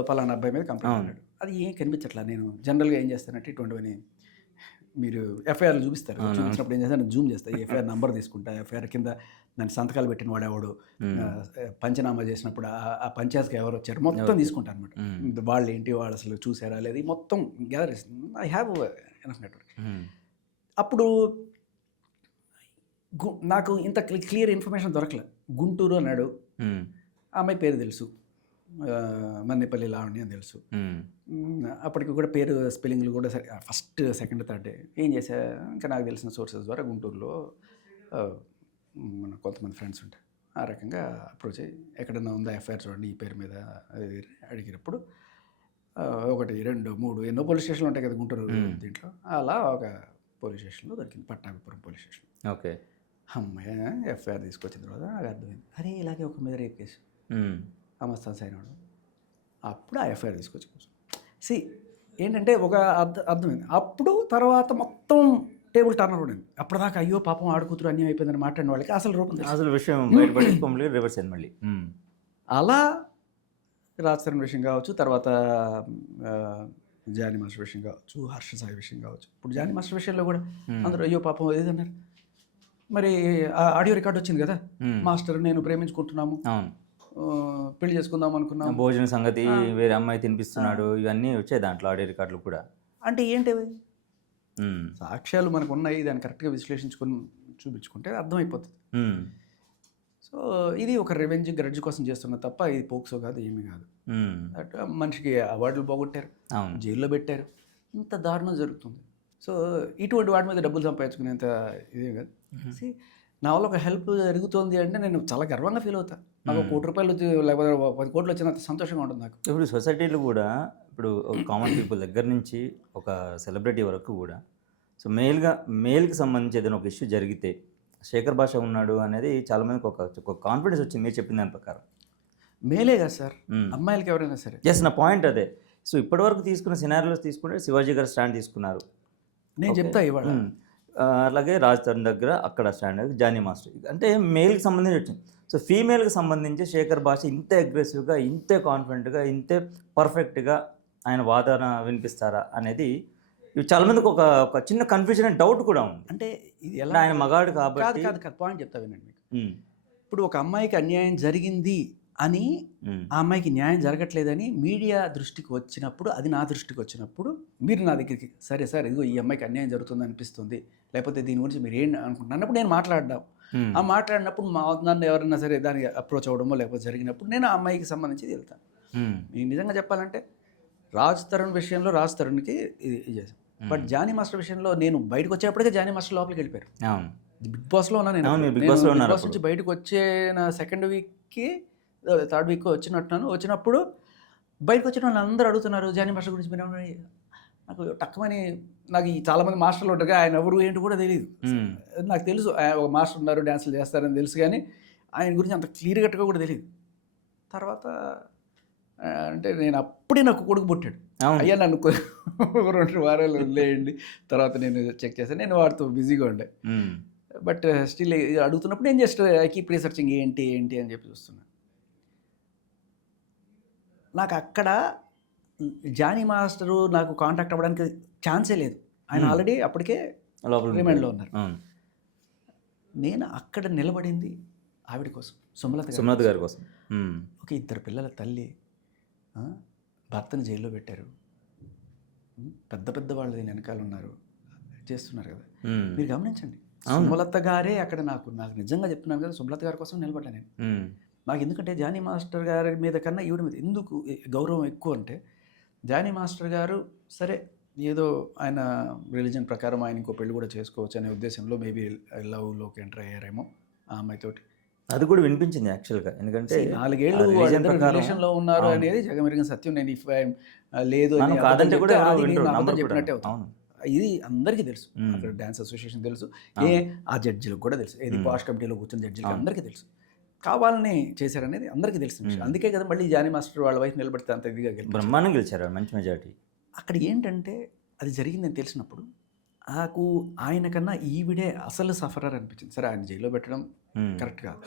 పలానా అబ్బాయి మీద కంప్లైంట్ అన్నాడు. అది ఏం కనిపించట్లా. నేను జనరల్గా ఏం చేస్తానంటే ఇటువంటివని మీరు ఎఫ్ఐఆర్లు చూపిస్తారు, చూపించినప్పుడు ఏం చేస్తాను జూమ్ చేస్తాను, ఎఫ్ఐఆర్ నెంబర్ తీసుకుంటా, ఎఫ్ఐఆర్ కింద దాన్ని సంతకాలు పెట్టిన వాడేవాడు, పంచనామా చేసినప్పుడు ఆ పంచాయతీకి ఎవరు వచ్చారు మొత్తం తీసుకుంటాను అనమాట. వాళ్ళు ఏంటి, వాళ్ళు అసలు చూసారా లేదు మొత్తం గ్యాదర్ చేస్తుంది. I have enough network. అప్పుడు నాకు ఇంత క్లియర్ ఇన్ఫర్మేషన్ దొరకలే. గుంటూరు అన్నాడు, అమ్మాయి పేరు తెలుసు, మన్నేపల్లి లావణ్య అని తెలుసు. అప్పటికి కూడా పేరు స్పెల్లింగ్లు కూడా సరే ఫస్ట్ సెకండ్ థర్డ్ ఏం చేశా, ఇంకా నాకు తెలిసిన సోర్సెస్ ద్వారా గుంటూరులో మన కొంతమంది ఫ్రెండ్స్ ఉంటాయి, ఆ రకంగా అప్రోచ్ అయ్యి ఎక్కడన్నా ఉందా ఎఫ్ఐఆర్ చూడండి ఈ పేరు మీద అడిగినప్పుడు 1, 2, 3 ఎన్నో పోలీస్ స్టేషన్లు ఉంటాయి కదా గుంటూరు దీంట్లో, అలా ఒక పోలీస్ స్టేషన్లో దొరికింది, పట్టాభిపురం పోలీస్ స్టేషన్. ఓకే, అమ్మాయి ఎఫ్ఐఆర్ తీసుకొచ్చిన తర్వాత నాకు అర్థమైంది, అరే ఇలాగే ఒక మీద రేప్ కేసు అమస్తాన్ సైనాడు. అప్పుడు ఆ ఎఫ్ఐఆర్ తీసుకొచ్చి సి ఏంటంటే ఒక అర్థమైంది. అప్పుడు తర్వాత మొత్తం టేబుల్ టర్నర్ అయింది. అప్పటిదాకా అయ్యో పాపం ఆడుకూతురు అన్యాయం అయిపోయిందని మాట్లాడిన వాళ్ళకి అసలు రూపం అసలు విషయం బయటపడి రివర్స్ అయింది మళ్ళీ. అలా రాజ్ తరుణ్ విషయం కావచ్చు, తర్వాత జానీ మాస్టర్ విషయం కావచ్చు, హర్ష సాయి విషయం కావచ్చు. ఇప్పుడు జానీ మాస్టర్ విషయంలో కూడా అందరూ అయ్యో పాపం ఏదన్నారు, మరి ఆడియో రికార్డ్ వచ్చింది కదా, మాస్టర్ నేను ప్రేమించుకుంటున్నాము, పెళ్లి చేసుకుందాం అనుకున్నాం, భోజన సంగతి వేరే అమ్మాయి తినిపిస్తున్నాడు, ఇవన్నీ వచ్చాయి దాంట్లో ఆడియో రికార్డులు కూడా. అంటే ఏంటివి సాక్ష్యాలు మనకు ఉన్నాయి, దాన్ని కరెక్ట్గా విశ్లేషించుకొని చూపించుకుంటే అర్థమైపోతుంది. సో ఇది ఒక రెవెంజ్ గ్రడ్జ్ కోసం చేస్తున్నా తప్ప ఇది పోక్సో కాదు, ఏమీ కాదు. మనిషికి అవార్డులు పోగొట్టారు, జైల్లో పెట్టారు, ఇంత దారుణం జరుగుతుంది. సో ఇటువంటి వాటి మీద డబ్బులు సంపాదించుకునేంత ఇదే కాదు. నా వల్ల ఒక హెల్ప్ జరుగుతుంది అంటే నేను చాలా గర్వంగా ఫీల్ అవుతాను. నాకు 1 కోటి రూపాయలు లేకపోతే 10 కోట్లు వచ్చినంత సంతోషంగా ఉంటుంది నాకు. ఇప్పుడు సొసైటీలో కూడా ఇప్పుడు కామన్ పీపుల్ దగ్గర నుంచి ఒక సెలబ్రిటీ వరకు కూడా సో మేల్కి సంబంధించి ఏదైనా ఒక ఇష్యూ జరిగితే శేఖర్ భాష ఉన్నాడు అనేది చాలామందికి ఒక కాన్ఫిడెన్స్ వచ్చింది మీరు చెప్పిన దాని ప్రకారం. మేలే కదా సార్, అమ్మాయిలకి ఎవరైనా సరే. ఎస్, నా పాయింట్ అదే. సో ఇప్పటివరకు తీసుకున్న సినారియోస్ తీసుకుంటే శివాజీ గారు స్టాండ్ తీసుకున్నారు, నేను చెప్తా ఇవాళ. అలాగే రాజ్ తరుణ్ దగ్గర అక్కడ స్టాండ్ జానీ మాస్టర్, అంటే మేల్కి సంబంధించి వచ్చింది. సో ఫీమేల్కి సంబంధించి శేఖర్ భాష ఇంత అగ్రెసివ్గా, ఇంతే కాన్ఫిడెంట్గా, ఇంతే పర్ఫెక్ట్గా ఆయన వాదన వినిపిస్తారా అనేది చాలామందికి ఒక చిన్న కన్ఫ్యూజన్ అండ్ డౌట్ కూడా ఉంది. అంటే ఇది ఎలా, ఆయన మగాడు కాబట్టి కాదు పాయింట్ చెప్తా వినండి మీకు. ఇప్పుడు ఒక అమ్మాయికి అన్యాయం జరిగింది అని, ఆ అమ్మాయికి న్యాయం జరగట్లేదని మీడియా దృష్టికి వచ్చినప్పుడు, అది నా దృష్టికి వచ్చినప్పుడు, మీరు నా దగ్గరికి సరే సార్ ఇదిగో ఈ అమ్మాయికి అన్యాయం జరుగుతుంది అనిపిస్తుంది, లేకపోతే దీని గురించి మీరు ఏం అనుకుంటున్నప్పుడు నేను మాట్లాడడం, ఆ మాట్లాడినప్పుడు నన్ను ఎవరైనా సరే దానికి అప్రోచ్ అవ్వడమో లేకపోతే జరిగినప్పుడు నేను ఆ అమ్మాయికి సంబంధించి వెళ్తాను. మీకు నిజంగా చెప్పాలంటే రాజ్ తరుణ్ విషయంలో రాజ్ తరుణ్కి ఇది చేశాను. బట్ జానీ మాస్టర్ విషయంలో నేను బయటకు వచ్చేప్పటికే జానీ మాస్టర్ లోపలికి వెళ్ళిపోయారు. బిగ్ బాస్లో ఉన్నా నేను, బిగ్ బాస్ నుంచి బయటకు వచ్చిన సెకండ్ వీక్కి 3rd వీక్ వచ్చినప్పుడు బయటకు వచ్చిన వాళ్ళు అందరూ అడుగుతున్నారు జానీ మాస్టర్ గురించి. మీరు నాకు టక్కమని, నాకు చాలామంది మాస్టర్లు ఉంటారు, ఆయన ఎవరు ఏంటి కూడా తెలియదు. నాకు తెలుసు ఒక మాస్టర్ ఉన్నారు, డ్యాన్సులు చేస్తారని తెలుసు, కానీ ఆయన గురించి అంత క్లియర్ కట్గా కూడా తెలియదు. తర్వాత అంటే నేను అప్పుడే నాకు కొడుకు పుట్టాడు, అయ్యా నన్ను 2 వారాలు వదిలేయండి, తర్వాత నేను చెక్ చేశాను. నేను వాడితో బిజీగా ఉండే, బట్ స్టిల్ అడుగుతున్నప్పుడు నేను జస్ట్ ఐ కీప్ రీసెర్చింగ్ ఏంటి అని చెప్పి చూస్తున్నాను. నాకు అక్కడ జానీ మాస్టరు నాకు కాంటాక్ట్ అవ్వడానికి ఛాన్సే లేదు, ఆయన ఆల్రెడీ అప్పటికే రిమాండ్లో ఉన్నారు. నేను అక్కడ నిలబడింది ఆవిడ కోసం, సుమలత గారు సుమలత గారి కోసం. ఒక ఇద్దరు పిల్లల తల్లి, ఆ, భర్తను జైల్లో పెట్టారు, పెద్ద పెద్ద వాళ్ళు దీని వెనకాల ఉన్నారు, చేస్తున్నారు కదా. మీరు గమనించండి, సుమలత గారే అక్కడ నాకు నిజంగా చెప్తున్నాను కదా, సుమలత గారి కోసం నిలబడ్డా నేను. నాకు ఎందుకంటే జానీ మాస్టర్ గారి మీద కన్నా ఈవిడ మీద ఎందుకు గౌరవం ఎక్కువ అంటే, జానీ మాస్టర్ గారు సరే ఏదో ఆయన రిలీజన్ ప్రకారం ఆయన ఇంకో పెళ్లి కూడా చేసుకోవచ్చు అనే ఉద్దేశంలో మేబీ లవ్లోకి ఎంటర్ అయ్యారేమో ఆ అమ్మాయితోటి. అది కూడా వినిపించింది యాక్చువల్గా, ఎందుకంటే 4 ఏళ్ళు రిలేషన్లో ఉన్నారు అనేది జగమెరిగిన సత్యం. నేను ఇఫ్ లేదు అని కాదంటే కూడా చెప్పినట్టే అవుతాను. ఇది అందరికీ తెలుసు, అక్కడ డ్యాన్స్ అసోసియేషన్ తెలుసు, ఆ జడ్జిలకు కూడా తెలుసు, ఏది పాష్ కమిటీలో కూర్చొని జడ్జిలకు అందరికీ తెలుసు. కావాలని చేశారనేది అందరికీ తెలిసిన విషయం. అందుకే కదా మళ్ళీ జానీ మాస్టర్ వాళ్ళ వైపు నిలబడితే అంత ఇదిగా బ్రహ్మాండం గెలిచారు, మంచి మెజారిటీ. అక్కడ ఏంటంటే అది జరిగిందని తెలిసినప్పుడు నాకు ఆయన కన్నా ఈవిడే అసలు సఫరర్ అనిపించింది. సరే ఆయన జైల్లో పెట్టడం కరెక్ట్ కాదు,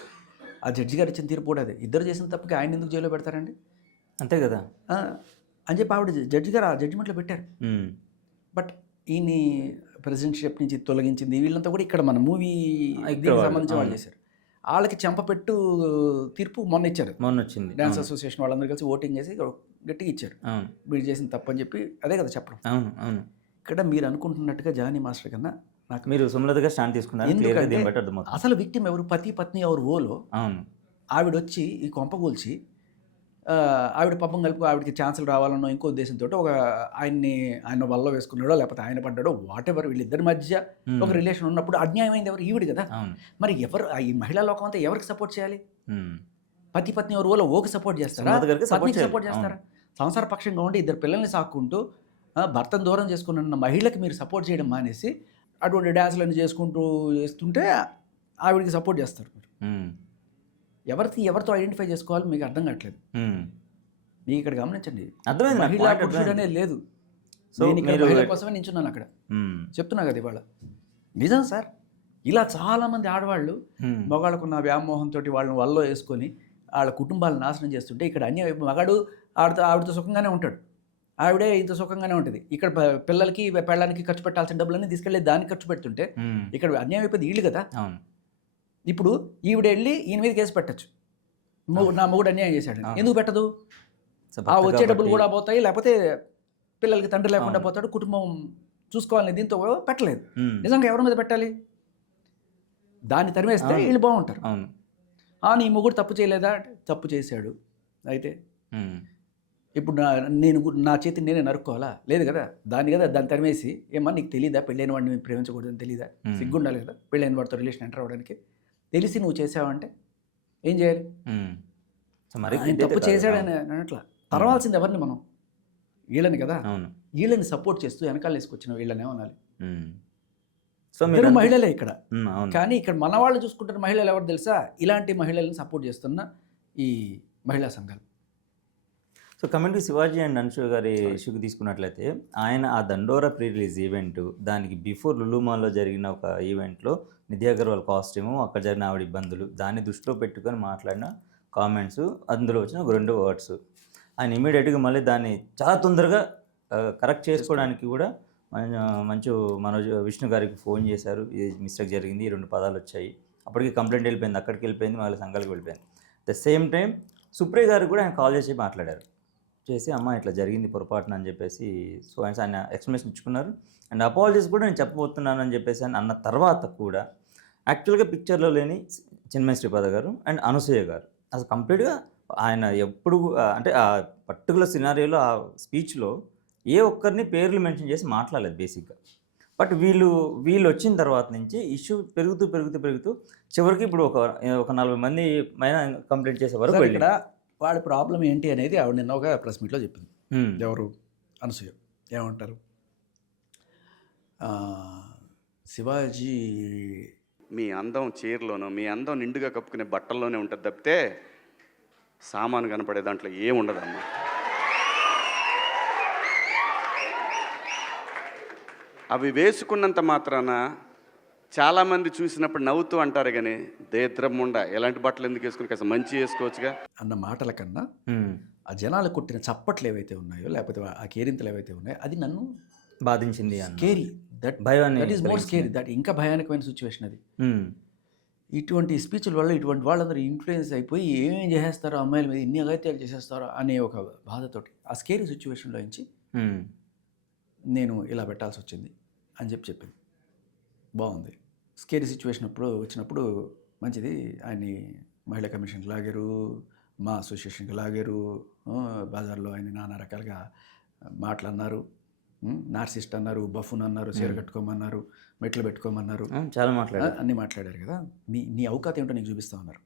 ఆ జడ్జి గారు ఇచ్చిన తీర్పు కూడా అదే, ఇద్దరు చేసిన తప్పుకి ఆయన ఎందుకు జైల్లో పెడతారండి, అంతే కదా అని చెప్పి ఆవిడ జడ్జి గారు ఆ జడ్జిమెంట్లో పెట్టారు. బట్ ఈయన్ని ప్రెసిడెంట్షిప్ నుంచి తొలగించింది వీళ్ళంతా కూడా ఇక్కడ మన మూవీ సంబంధించిన వాళ్ళు చేశారు. వాళ్ళకి చెంపపెట్టు తీర్పు మొన్న ఇచ్చారు, మొన్న వచ్చింది. డాన్స్ అసోసియేషన్ వాళ్ళందరూ కలిసి ఓటింగ్ చేసి గట్టిగా ఇచ్చారు, మీరు చేసిన తప్పని చెప్పి అదే కదా చెప్పడం. అవును అవును. ఇక్కడ మీరు అనుకుంటున్నట్టుగా జానీ మాస్టర్ కన్నా నాకు మీరు సుమలతగా స్టాండ్ తీసుకున్నారు. అసలు విక్టిమ్ ఎవరు, పతి పత్ని ఎవరు ఓలో. అవును, ఆవిడ వచ్చి ఈ కొంపగూల్చి ఆవిడ పబ్బం కలుపు ఆవిడకి ఛాన్సులు రావాలన్నో ఇంకో ఉద్దేశంతో ఒక ఆయన వల్ల వేసుకున్నాడో లేకపోతే ఆయన పడ్డాడో వాట్ ఎవర్, వీళ్ళిద్దరి మధ్య ఒక రిలేషన్ ఉన్నప్పుడు అన్యాయమైంది ఎవరు, ఈవిడ కదా. మరి ఎవరు ఈ మహిళా లోకం అంతా ఎవరికి సపోర్ట్ చేయాలి, పతి పత్ని ఎవరు ఓలో ఓకి సపోర్ట్ చేస్తారా, పత్నికి సపోర్ట్ చేస్తారా? సంసార పక్షంగా ఉండి ఇద్దరు పిల్లల్ని సాక్కుంటూ భర్తను దూరం చేసుకున్న మహిళకి మీరు సపోర్ట్ చేయడం మానేసి అటువంటి డ్యాన్స్లన్నీ చేసుకుంటూ చేస్తుంటే ఆవిడకి సపోర్ట్ చేస్తారు. మీరు ఎవరితో ఐడెంటిఫై చేసుకోవాలి మీకు అర్థం కావట్లేదు. మీకు ఇక్కడ గమనించండి, మహిళా పురుషుడు అనేది లేదు. మహిళల కోసమే నించున్నాను అక్కడ, చెప్తున్నా కదా ఇవాళ. నిజం సార్, ఇలా చాలామంది ఆడవాళ్ళు మగాళ్ళకున్న వ్యామోహంతో వాళ్ళని వల్లో వేసుకొని వాళ్ళ కుటుంబాలను నాశనం చేస్తుంటే ఇక్కడ మగాడు ఆవిడతో సుఖంగానే ఉంటాడు, ఆవిడే ఇంత సుఖంగానే ఉంటుంది. ఇక్కడ పిల్లలకి పెళ్ళడానికి ఖర్చు పెట్టాల్సిన డబ్బులన్నీ తీసుకెళ్ళి దానికి ఖర్చు పెడుతుంటే ఇక్కడ అన్యాయం అయిపోయింది వీళ్ళు కదా. ఇప్పుడు ఈవిడ వెళ్ళి ఈయన మీద కేసు పెట్టచ్చు, నా మొగుడు అన్యాయం చేశాడు, ఎందుకు పెట్టదు? ఆ వచ్చే డబ్బులు కూడా పోతాయి, లేకపోతే పిల్లలకి తండ్రి లేకుండా పోతాడు, కుటుంబం చూసుకోవాలని దీంతో పెట్టలేదు. నిజంగా ఎవరి మీద పెట్టాలి? దాన్ని తరిమేస్తే వీళ్ళు బాగుంటారు. నీ మొగుడు తప్పు చేయలేదా? తప్పు చేశాడు, అయితే ఇప్పుడు నా చేతిని నేనే నరుక్కోవాలా? లేదు కదా, దాన్ని తరిమేసి ఏమన్నా నీకు తెలీదా పెళ్ళైన వాడిని ప్రేమించకూడదని తెలీదా? సిగ్గుండాలి కదా పెళ్ళైన వాడితో రిలేషన్ ఎంటర్ అవ్వడానికి. తెలిసి నువ్వు చేసావంటే ఏం చేయాలి? తప్పు చేశాడని అట్లా తరవాల్సింది ఎవరిని? మనం వీళ్ళని కదా. వీళ్ళని సపోర్ట్ చేస్తూ వెనకాల వేసుకొచ్చిన వీళ్ళనే అనాలి. మహిళలే ఇక్కడ, కానీ ఇక్కడ మన వాళ్ళు చూసుకుంటున్న మహిళలు ఎవరు తెలుసా? ఇలాంటి మహిళలను సపోర్ట్ చేస్తున్న ఈ మహిళా సంఘాలు. So coming to Shivaji and Anshu గారి ఇష్యూకి తీసుకున్నట్లయితే, ఆయన ఆ దండోరా ప్రీ రిలీజ్ ఈవెంట్, దానికి బిఫోర్ లులు మాల్లో జరిగిన ఒక ఈవెంట్లో నిధి అగర్వాల్ కాస్ట్యూము, అక్కడ జరిగిన ఆవిడ ఇబ్బందులు, దాన్ని దృష్టిలో పెట్టుకొని మాట్లాడిన కామెంట్స్, అందులో వచ్చిన ఒక 2 వర్డ్స్, ఆయన ఇమీడియట్గా మళ్ళీ దాన్ని చాలా తొందరగా కరెక్ట్ చేసుకోవడానికి కూడా మనోజ్ విష్ణు గారికి ఫోన్ చేశారు, ఇది మిస్టేక్ జరిగింది, 2 పదాలు వచ్చాయి, అప్పటికి కంప్లైంట్ వెళ్ళిపోయింది, అక్కడికి వెళ్ళిపోయింది, మళ్ళీ సంఘాలకు వెళ్ళిపోయింది. ద సేమ్ టైం సుప్రియ గారికి కూడా ఆయన కాల్ చేసి మాట్లాడారు, చేసి అమ్మ ఇట్లా జరిగింది పొరపాటున అని చెప్పేసి. సో ఆయన ఎక్స్ప్లెనేషన్ ఇచ్చుకున్నారు, అండ్ అపాలజీస్ కూడా నేను చెప్పబోతున్నాను అని చెప్పేసి అన్న తర్వాత కూడా యాక్చువల్గా పిక్చర్లో లేని చిన్మయి శ్రీపాద గారు అండ్ అనసూయ గారు అసలు కంప్లీట్గా ఆయన ఎప్పుడు అంటే ఆ పర్టికులర్ సినారియోలో ఆ స్పీచ్లో ఏ ఒక్కరిని పేర్లు మెన్షన్ చేసి మాట్లాడలేదు బేసిక్గా. బట్ వీళ్ళు వచ్చిన తర్వాత నుంచి ఇష్యూ పెరుగుతూ చివరికి ఇప్పుడు ఒక 40 మంది పైన కంప్లైంట్ చేసే వరకు ఇక్కడ వాడి ప్రాబ్లం ఏంటి అనేది ఆవిడ నిన్న ఒక ప్రెస్ మీట్లో చెప్పింది. ఎవరు? అనసూయ. ఏమంటారు? శివాజీ మీ అందం చీరలోనో, మీ అందం నిండుగా కప్పుకునే బట్టల్లోనే ఉంటుంది తప్పితే సామాను కనపడే దాంట్లో ఏముండదమ్మా. అవి వేసుకున్నంత మాత్రాన చాలామంది చూసినప్పుడు నవ్వుతూ అంటారు, కానీ దేద్రముండ ఎలాంటి బట్టలు ఎందుకు వేసుకుని కాస్త మంచి వేసుకోవచ్చుగా అన్న మాటల కన్నా ఆ జనాలు కొట్టిన చప్పట్లు ఏవైతే ఉన్నాయో, లేకపోతే ఆ కేరింతలు ఏవైతే ఉన్నాయో, అది నన్ను బాధించింది. Scary, that is more scary, that ఇంకా భయానకమైన సిచ్యువేషన్ అది. ఇటువంటి స్పీచ్ల వల్ల ఇటువంటి వాళ్ళందరూ ఇన్ఫ్లుయెన్స్ అయిపోయి ఏమేం చేసేస్తారో అమ్మాయిల మీద ఇన్ని అఘాయిత్యాలు చేసేస్తారో అనే ఒక బాధతోటి ఆ స్కేరీ సిచ్యువేషన్లో నుంచి నేను ఇలా పెట్టాల్సి వచ్చింది అని చెప్పింది. బాగుంది. స్కేరీ సిచ్యువేషన్ వచ్చినప్పుడు మంచిది, ఆయన్ని మహిళా కమిషన్కి లాగారు, మా అసోసియేషన్కి లాగారు, బజార్లో ఆయన నానా రకాలుగా మాటలు అన్నారు, నార్సిస్ట్ అన్నారు, బఫున్ అన్నారు, చీర కట్టుకోమన్నారు, మెట్లు పెట్టుకోమన్నారు, చాలా మాట్లాడారు, అన్నీ మాట్లాడారు కదా. నీ అవకాశం ఏంటో నీకు చూపిస్తా ఉన్నారు,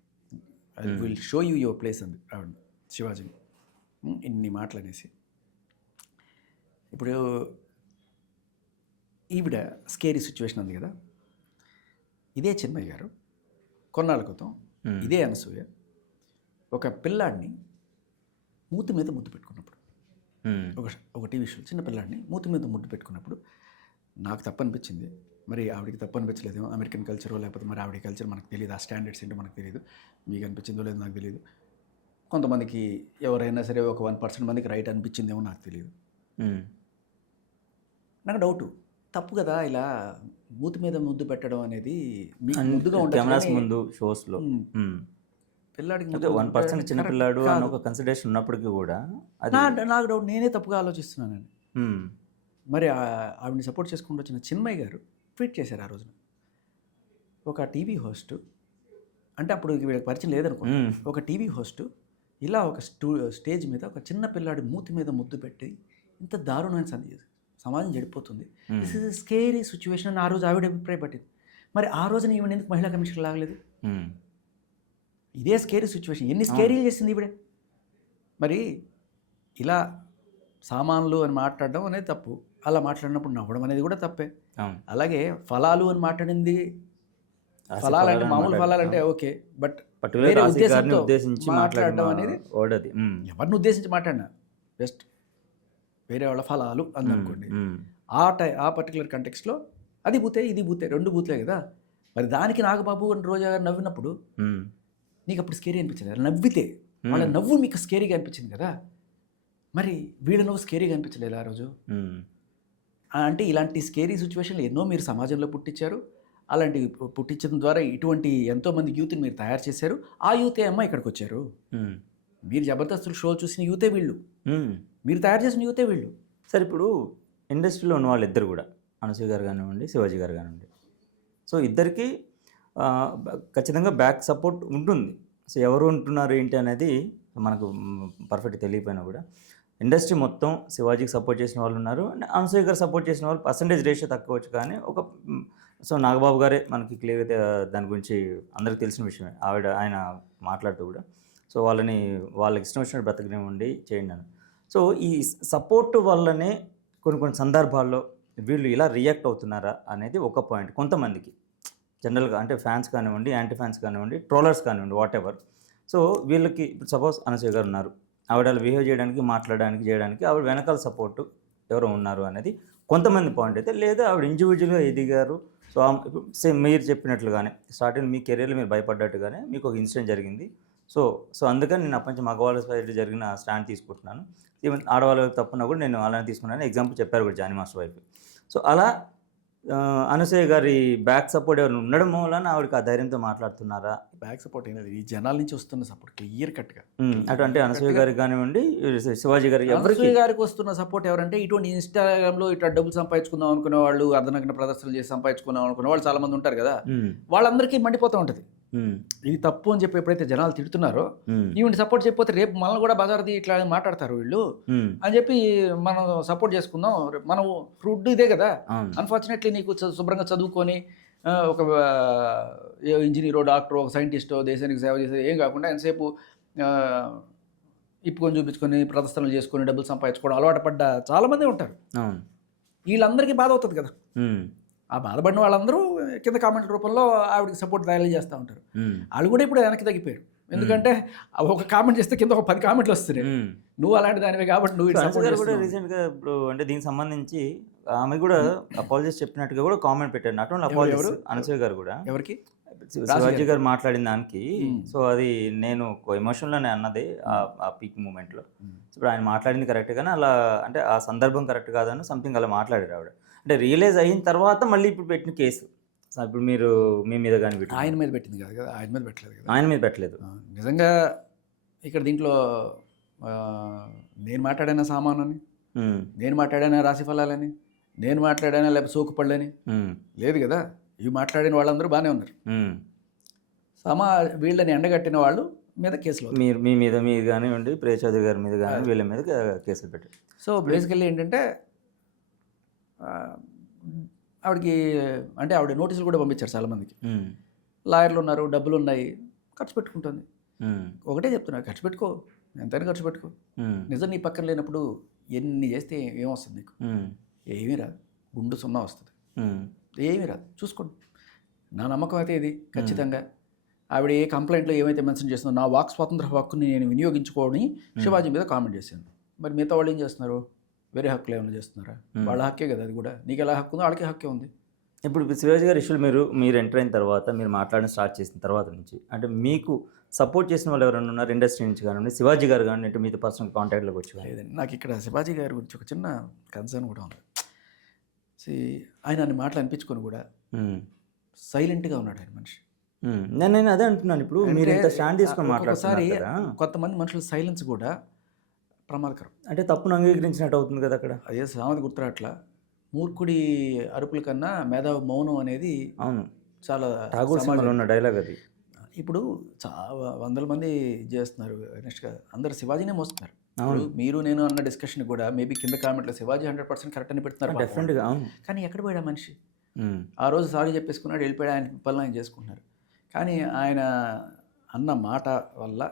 I will show you your place అంది ఆవిడ శివాజీని. ఇన్ని మాటలు అనేసి ఇప్పుడు ఈవిడ స్కేరీ సిచ్యువేషన్ ఉంది కదా, ఇదే చిన్మయ్య గారు కొన్నాళ్ళ క్రితం ఇదే అనసూయ ఒక పిల్లాడిని మూతి మీద ముద్దు పెట్టుకున్నప్పుడు, ఒక టీవీ షో చిన్న పిల్లాడిని మూతి మీద ముద్దు పెట్టుకున్నప్పుడు నాకు తప్పు అనిపించింది. మరి ఆవిడకి తప్పు అనిపించలేదేమో, అమెరికన్ కల్చరో లేకపోతే మరి ఆవిడ కల్చర్ మనకు తెలియదు, ఆ స్టాండర్డ్స్ ఏంటో మనకు తెలియదు, మీకు అనిపించిందో లేదో నాకు తెలియదు. కొంతమందికి ఎవరైనా సరే ఒక 1% మందికి రైట్ అనిపించిందేమో నాకు తెలియదు. నాకు డౌటు, తప్పు కదా ఇలా మూతి మీద ముద్దు పెట్టడం అనేది. ముద్దుగా కెమెరాస్ ముందు షోస్లో పిల్లాడికి 1% చిన్న పిల్లాడు అని ఒక కన్సిడరేషన్ ఉన్నప్పటికీ కూడా నాకు డౌట్, నేనే తప్పుగా ఆలోచిస్తున్నానని. మరి ఆవిడని సపోర్ట్ చేసుకుంటూ వచ్చిన చిన్మయ్య గారు ట్వీట్ చేశారు ఆ రోజున. ఒక టీవీ హోస్ట్, అంటే అప్పుడు వీళ్ళకి పరిచయం లేదనుకో, ఒక టీవీ హోస్ట్ ఇలా ఒక స్టేజ్ మీద ఒక చిన్న పిల్లాడి మూతి మీద ముద్దు పెట్టి ఇంత దారుణమైన సమాజం చెడిపోతుంది, దిస్ ఇస్ స్కేరీ సిచ్యువేషన్ అని ఆ రోజు ఆవిడ అభిప్రాయపట్టింది. మరి ఆ రోజున ఈవిడ ఎందుకు మహిళా కమిషన్ లాగలేదు? ఇదే స్కేరీ సిచ్యువేషన్, ఎన్ని స్కేరీలు చేసింది ఈవిడే. మరి ఇలా సామాన్లు అని మాట్లాడడం అనేది తప్పు, అలా మాట్లాడినప్పుడు నవ్వడం అనేది కూడా తప్పే. అలాగే ఫలాలు అని మాట్లాడింది, ఫలాలు అంటే మామూలు ఫలాలు అంటే ఓకే, బట్ వేరే ఉద్దేశంతో మాట్లాడడం అనేది ఎవరిని ఉద్దేశించి మాట్లాడినా జస్ట్ వేరే వాళ్ళ ఫలాలు అందనుకోండి, ఆ పర్టికులర్ కంటెక్స్లో అది బూతే ఇది బూతే, రెండు బూతులే కదా. మరి దానికి నాగబాబు అని రోజా గారు నవ్వినప్పుడు నీకు అప్పుడు స్కేరీ అనిపించలేదు? నవ్వితే వాళ్ళ నవ్వు మీకు స్కేరీగా అనిపించింది కదా, మరి వీళ్ళ నవ్వు స్కేరీగా అనిపించలేదు ఆ రోజు. అంటే ఇలాంటి స్కేరీ సిచ్యువేషన్లు ఎన్నో మీరు సమాజంలో పుట్టించారు, అలాంటి పుట్టించడం ద్వారా ఇటువంటి ఎంతోమంది యూత్ని మీరు తయారు చేశారు. ఆ యూతే అమ్మ ఇక్కడికి వచ్చారు. మీరు జబర్దస్తులు షో చూసిన యూతే వీళ్ళు, మీరు తయారు చేసిన యూతే వీళ్ళు. సరే, ఇప్పుడు ఇండస్ట్రీలో ఉన్న వాళ్ళు ఇద్దరు కూడా, అనసూయ గారు కానివ్వండి, శివాజీ గారు కానివ్వండి, సో ఇద్దరికి ఖచ్చితంగా బ్యాక్ సపోర్ట్ ఉంటుంది. సో ఎవరు ఉంటున్నారు ఏంటి అనేది మనకు పర్ఫెక్ట్ తెలియపోయినా కూడా ఇండస్ట్రీ మొత్తం శివాజీకి సపోర్ట్ చేసిన వాళ్ళు ఉన్నారు, అనసూయ గారు సపోర్ట్ చేసిన వాళ్ళు పర్సంటేజ్ రేషియో తక్కువ వచ్చు. కానీ సో నాగబాబు గారే మనకి క్లియర్గా దాని గురించి అందరికీ తెలిసిన విషయమే, ఆయన మాట్లాడుతూ కూడా సో వాళ్ళకి ఇష్టం వచ్చినట్టు బ్రతకనివ్వండి, చేయండి అని. సో ఈ సపోర్ట్ వల్లనే కొన్ని సందర్భాల్లో వీళ్ళు ఇలా రియాక్ట్ అవుతున్నారా అనేది ఒక పాయింట్. కొంతమందికి జనరల్గా అంటే ఫ్యాన్స్ కానివ్వండి, యాంటీ ఫ్యాన్స్ కానివ్వండి, ట్రోలర్స్ కానివ్వండి, వాట్ ఎవర్. సో వీళ్ళకి ఇప్పుడు సపోజ్ అనసూయ గారు ఉన్నారు, ఆవిడ బిహేవ్ చేయడానికి, మాట్లాడడానికి, చేయడానికి ఆవిడ వెనకాల సపోర్టు ఎవరో ఉన్నారు అనేది కొంతమంది పాయింట్ అయితే. లేదా ఆవిడ ఇండివిజువల్గా ఎదిగారు. సో సేమ్ మీరు చెప్పినట్లుగానే స్టార్టింగ్ మీ కెరీర్లో మీరు భయపడ్డట్టుగానే మీకు ఒక ఇన్సిడెంట్ జరిగింది. సో అందుకని నేను అప్పటి నుంచి మగవాళ్ళ సైడ్ జరిగిన స్టాండ్ తీసుకుంటున్నాను. ఈవెన్ ఆడవాళ్ళ తప్పున్నా కూడా నేను అలానే తీసుకున్నాను. ఎగ్జాంపుల్ చెప్పారు కూడా జానీ మాస్టర్ వైఫ్. సో అలా అనసూయ గారి బ్యాక్ సపోర్ట్ ఎవరు ఉండడం వలన ఆవిడకి ఆ ధైర్యంతో మాట్లాడుతున్నారా? బ్యాక్ సపోర్ట్ అయినది ఈ జనాల నుంచి వస్తున్న సపోర్ట్ క్లియర్ కట్గా అటు అంటే అనసూయ గారికి కానివ్వండి, శివాజీ గారికి, అనసూయ గారికి వస్తున్న సపోర్ట్ ఎవరంటే ఇటువంటి ఇన్స్టాగ్రామ్లో ఇట్లా డబ్బులు సంపాదించుకుందాం అనుకునే వాళ్ళు, అర్ధనగ్న ప్రదర్శనలు చేసి సంపాదించుకుందాం అనుకునే వాళ్ళు చాలా మంది ఉంటారు కదా, వాళ్ళందరికీ మండిపోతూ ఉంటుంది ఇది తప్పు అని చెప్పి. ఎప్పుడైతే జనాలు తిడుతున్నారో ఈవెంట్ సపోర్ట్ చేయకపోతే రేపు మనల్ని కూడా బజార్ది ఇట్లా మాట్లాడతారు వీళ్ళు అని చెప్పి మనం సపోర్ట్ చేసుకుందాం. మనం ఫుడ్ ఇదే కదా. అన్ఫార్చునేట్లీ నీకు శుభ్రంగా చదువుకొని ఒక ఇంజనీరో, డాక్టరో, ఒక సైంటిస్టో దేశానికి సేవ చేసేది ఏం కాకుండా ఎంతసేపు ఇప్పుకొని చూపించుకొని ప్రదర్శనలు చేసుకొని డబ్బులు సంపాదించుకోవడం అలవాటు పడ్డ చాలామంది ఉంటారు. వీళ్ళందరికీ బాధ అవుతుంది కదా. ఆ బాధపడిన వాళ్ళందరూ కింద కామెంట్ రూపంలో ఆవిడకి సపోర్ట్ ర్యాలీ చేస్తూ ఉంటారు. వాళ్ళు కూడా ఇప్పుడు వెనక్కి తగ్గిపోయారు. ఎందుకంటే ఒక కామెంట్ చేస్తే కింద ఒక 10 కామెంట్లు వస్తున్నాయి, నువ్వు అలాంటి దానివే కాబట్టి నువ్వు కూడా రీసెంట్గా ఇప్పుడు అంటే దీనికి సంబంధించి ఆమె కూడా అపాలజీస్ చెప్పినట్టుగా కూడా కామెంట్ పెట్టారు. నాట్ ఓన్లీ అపాలజీస్, అనసూయ గారు కూడా ఎవరికి శివాజీ గారు మాట్లాడిన దానికి. సో అది నేను ఎమోషన్లోనే అన్నది ఆ పీక్ మూమెంట్లో. ఇప్పుడు ఆయన మాట్లాడింది కరెక్ట్, కానీ అలా అంటే ఆ సందర్భం కరెక్ట్ కాదని సంథింగ్ అలా మాట్లాడారు ఆవిడ. అంటే రియలైజ్ అయిన తర్వాత మళ్ళీ ఇప్పుడు పెట్టిన కేసు సో ఇప్పుడు మీరు మీ మీద కానీ పెట్టి ఆయన మీద పెట్టింది కాదు కదా, ఆయన మీద పెట్టలేదు కదా. ఆయన మీద పెట్టలేదు. నిజంగా ఇక్కడ దీంట్లో నేను మాట్లాడిన సామానని, నేను మాట్లాడిన రాశి ఫలాలని, నేను మాట్లాడినా లేకపోతే సోకుపళ్ళని లేదు కదా. ఇవి మాట్లాడిన వాళ్ళందరూ బాగానే ఉన్నారు. వీళ్ళని ఎండగట్టిన వాళ్ళు మీద కేసులు మీరు మీ మీద మీరు కానివ్వండి, ప్రియ చౌదరి గారి మీద కానీ వీళ్ళ మీద కేసులు పెట్టారు. సో బేసికల్లీ ఏంటంటే ఆవిడకి అంటే ఆవిడ నోటీసులు కూడా పంపించారు చాలామందికి. లాయర్లు ఉన్నారు, డబ్బులు ఉన్నాయి, ఖర్చు పెట్టుకుంటుంది. ఒకటే చెప్తున్నా, ఖర్చు పెట్టుకో, ఎంతైనా ఖర్చు పెట్టుకో. నిజం నీ పక్కన లేనప్పుడు ఎన్ని చేస్తే ఏమొస్తుంది నీకు? ఏమీ రాదు, గుండు సున్నా వస్తుంది, ఏమీ రాదు. చూసుకోండి. నా నమ్మకం అయితే ఇది ఖచ్చితంగా. ఆవిడ ఏ కంప్లైంట్లో ఏమైతే మెన్షన్ చేస్తుందో, నా వాక్ స్వాతంత్ర హక్కుని నేను వినియోగించుకోని శివాజీ మీద కామెంట్ చేశాను. మరి మిగతా వాళ్ళు ఏం చేస్తున్నారు? వేరే హక్కులు ఏమైనా చేస్తున్నారా? వాళ్ళ హక్కే కదా అది కూడా. నీకు ఎలా హక్కు ఉందో వాళ్ళకే హక్కే ఉంది. ఇప్పుడు శివాజీ గారి ఇష్యూలు మీరు ఎంటర్ అయిన తర్వాత, మీరు మాట్లాడడం స్టార్ట్ చేసిన తర్వాత నుంచి అంటే మీకు సపోర్ట్ చేసిన వాళ్ళు ఎవరైనా ఉన్నారు ఇండస్ట్రీ నుంచి కానివ్వండి, శివాజీ గారు కానీ అంటే మీతో పర్సనల్ కాంటాక్ట్లోకి వచ్చి? లేదండి, నాకు ఇక్కడ శివాజీ గారి గురించి ఒక చిన్న కన్సర్న్ కూడా ఉంది. ఆయన అన్ని మాటలు అనిపించుకొని కూడా సైలెంట్గా ఉన్నాడు ఆయన మనిషి. నేను అదే అంటున్నాను. ఇప్పుడు మీరు ఇంత స్టాండ్ తీసుకొని మాట్లాడుతున్నారు కదా, కొంతమంది మనుషుల సైలెన్స్ కూడా ప్రమాదకరం. అంటే తప్పును అంగీకరించినట్టు అవుతుంది కదా అక్కడ. అదే సామెత గుర్తురాట్లా, మూర్ఖుడి అరుపుల కన్నా మేధావి మౌనం అనేది. అవును, చాలా ఠాగూర్ ఉన్న డైలాగ్ అది. ఇప్పుడు చాలా వందల మంది చేస్తున్నారు నెక్స్ట్గా, అందరు శివాజీనే మోస్తున్నారు. మీరు నేను అన్న డిస్కషన్ కూడా మేబీ కింద కామెంట్లో శివాజీ 100% కరెక్ట్ అని పెడుతున్నారు డెఫినెట్గా. అవును, కానీ ఎక్కడ పోయాడు ఆ మనిషి? ఆ రోజు సారీ చెప్పేసుకున్నాడు, వెళ్ళిపోయాడు, ఆయన పనులు ఆయన చేసుకుంటున్నారు. కానీ ఆయన అన్న మాట వల్ల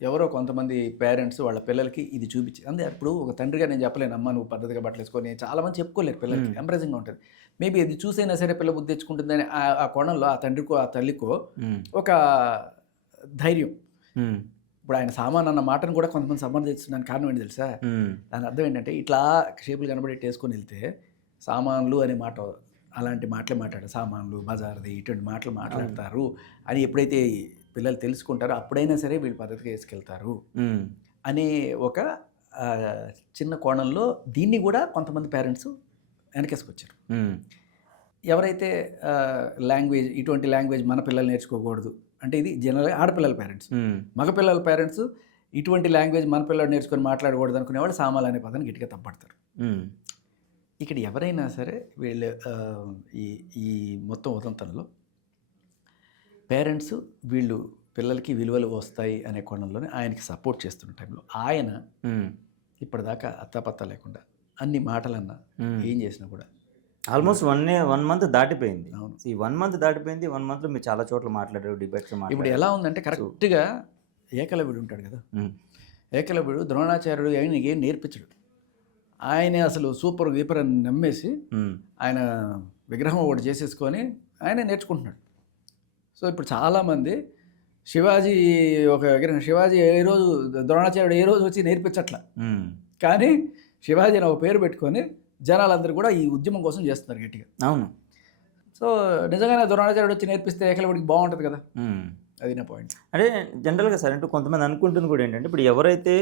ఎవరో కొంతమంది పేరెంట్స్ వాళ్ళ పిల్లలకి ఇది చూపించి, అంతే. ఇప్పుడు ఒక తండ్రిగా నేను చెప్పలేను, అమ్మ నువ్వు పద్ధతిగా బట్టలు వేసుకొని, చాలామంది చెప్పుకోలేరు పిల్లలకి, ఎంప్రెసింగ్గా ఉంటుంది. మేబీ ఇది చూసైనా సరే పిల్ల బుద్ధి తెచ్చుకుంటుందని ఆ కోణంలో ఆ తండ్రికో ఆ తల్లికో ఒక ధైర్యం. ఇప్పుడు ఆయన సామాన్ అన్న మాటను కూడా కొంతమంది సమర్థించడానికి కారణం ఏంటి తెలుసా? దాని అర్థం ఏంటంటే, ఇట్లా షేపులు కనబడేట్టు వేసుకొని వెళ్తే సామాన్లు అనే మాట, అలాంటి మాటలే మాట్లాడారు, సామాన్లు బజార్ది ఇటువంటి మాటలు మాట్లాడతారు అని ఎప్పుడైతే పిల్లలు తెలుసుకుంటారో అప్పుడైనా సరే వీళ్ళు పద్ధతిగా వేసుకెళ్తారు అనే ఒక చిన్న కోణంలో దీన్ని కూడా కొంతమంది పేరెంట్స్ వెనకేసుకొచ్చారు. ఎవరైతే లాంగ్వేజ్, ఇటువంటి లాంగ్వేజ్ మన పిల్లలు నేర్చుకోకూడదు అంటే, ఇది జనరల్గా ఆడపిల్లల పేరెంట్స్. మగపిల్లల పేరెంట్స్ ఇటువంటి లాంగ్వేజ్ మన పిల్లలు నేర్చుకొని మాట్లాడకూడదు అనుకునేవాళ్ళు సామాలు అనే పదాన్ని గట్టిగా తప్పడతారు. ఇక్కడ ఎవరైనా సరే వీళ్ళు ఈ మొత్తం ఉదంతంలో పేరెంట్స్ వీళ్ళు పిల్లలకి విలువలు వస్తాయి అనే కోణంలోనే ఆయనకి సపోర్ట్ చేస్తున్న టైంలో ఆయన ఇప్పటిదాకా అత్తాపత్తా లేకుండా అన్ని మాటలన్నా ఏం చేసినా కూడా ఆల్మోస్ట్ 1 మంత్ దాటిపోయింది. ఈ 1 మంత్ దాటిపోయింది. 1 మంత్లో మీరు చాలా చోట్ల మాట్లాడారు, డిబేట్స్. ఇప్పుడు ఎలా ఉందంటే, కరెక్ట్గా ఏకలవ్యుడు ఉంటాడు కదా, ఏకలవ్యుడు ద్రోణాచార్యుడు ఏం నేర్పించడు. ఆయన అసలు సూపర్ గీపర్ అని నమ్మేసి ఆయన విగ్రహం ఒకటి చేసేసుకొని ఆయన నేర్చుకుంటున్నాడు. సో ఇప్పుడు చాలామంది శివాజీ ఒక విగ్రహం, శివాజీ ఏ రోజు, ద్రోణాచార్యుడు ఏ రోజు వచ్చి నేర్పించట్లా, కానీ శివాజీ అని ఒక పేరు పెట్టుకొని జనాలందరూ కూడా ఈ ఉద్యమం కోసం చేస్తున్నారు గట్టిగా. అవును. సో నిజంగానే ద్రోణాచార్యుడు వచ్చి నేర్పిస్తే ఏకలవ్యుడికి బాగుంటుంది కదా, అది నా పాయింట్. అంటే జనరల్గా సరే, అంటే కొంతమంది అనుకుంటుంది కూడా ఏంటంటే, ఇప్పుడు ఎవరైతే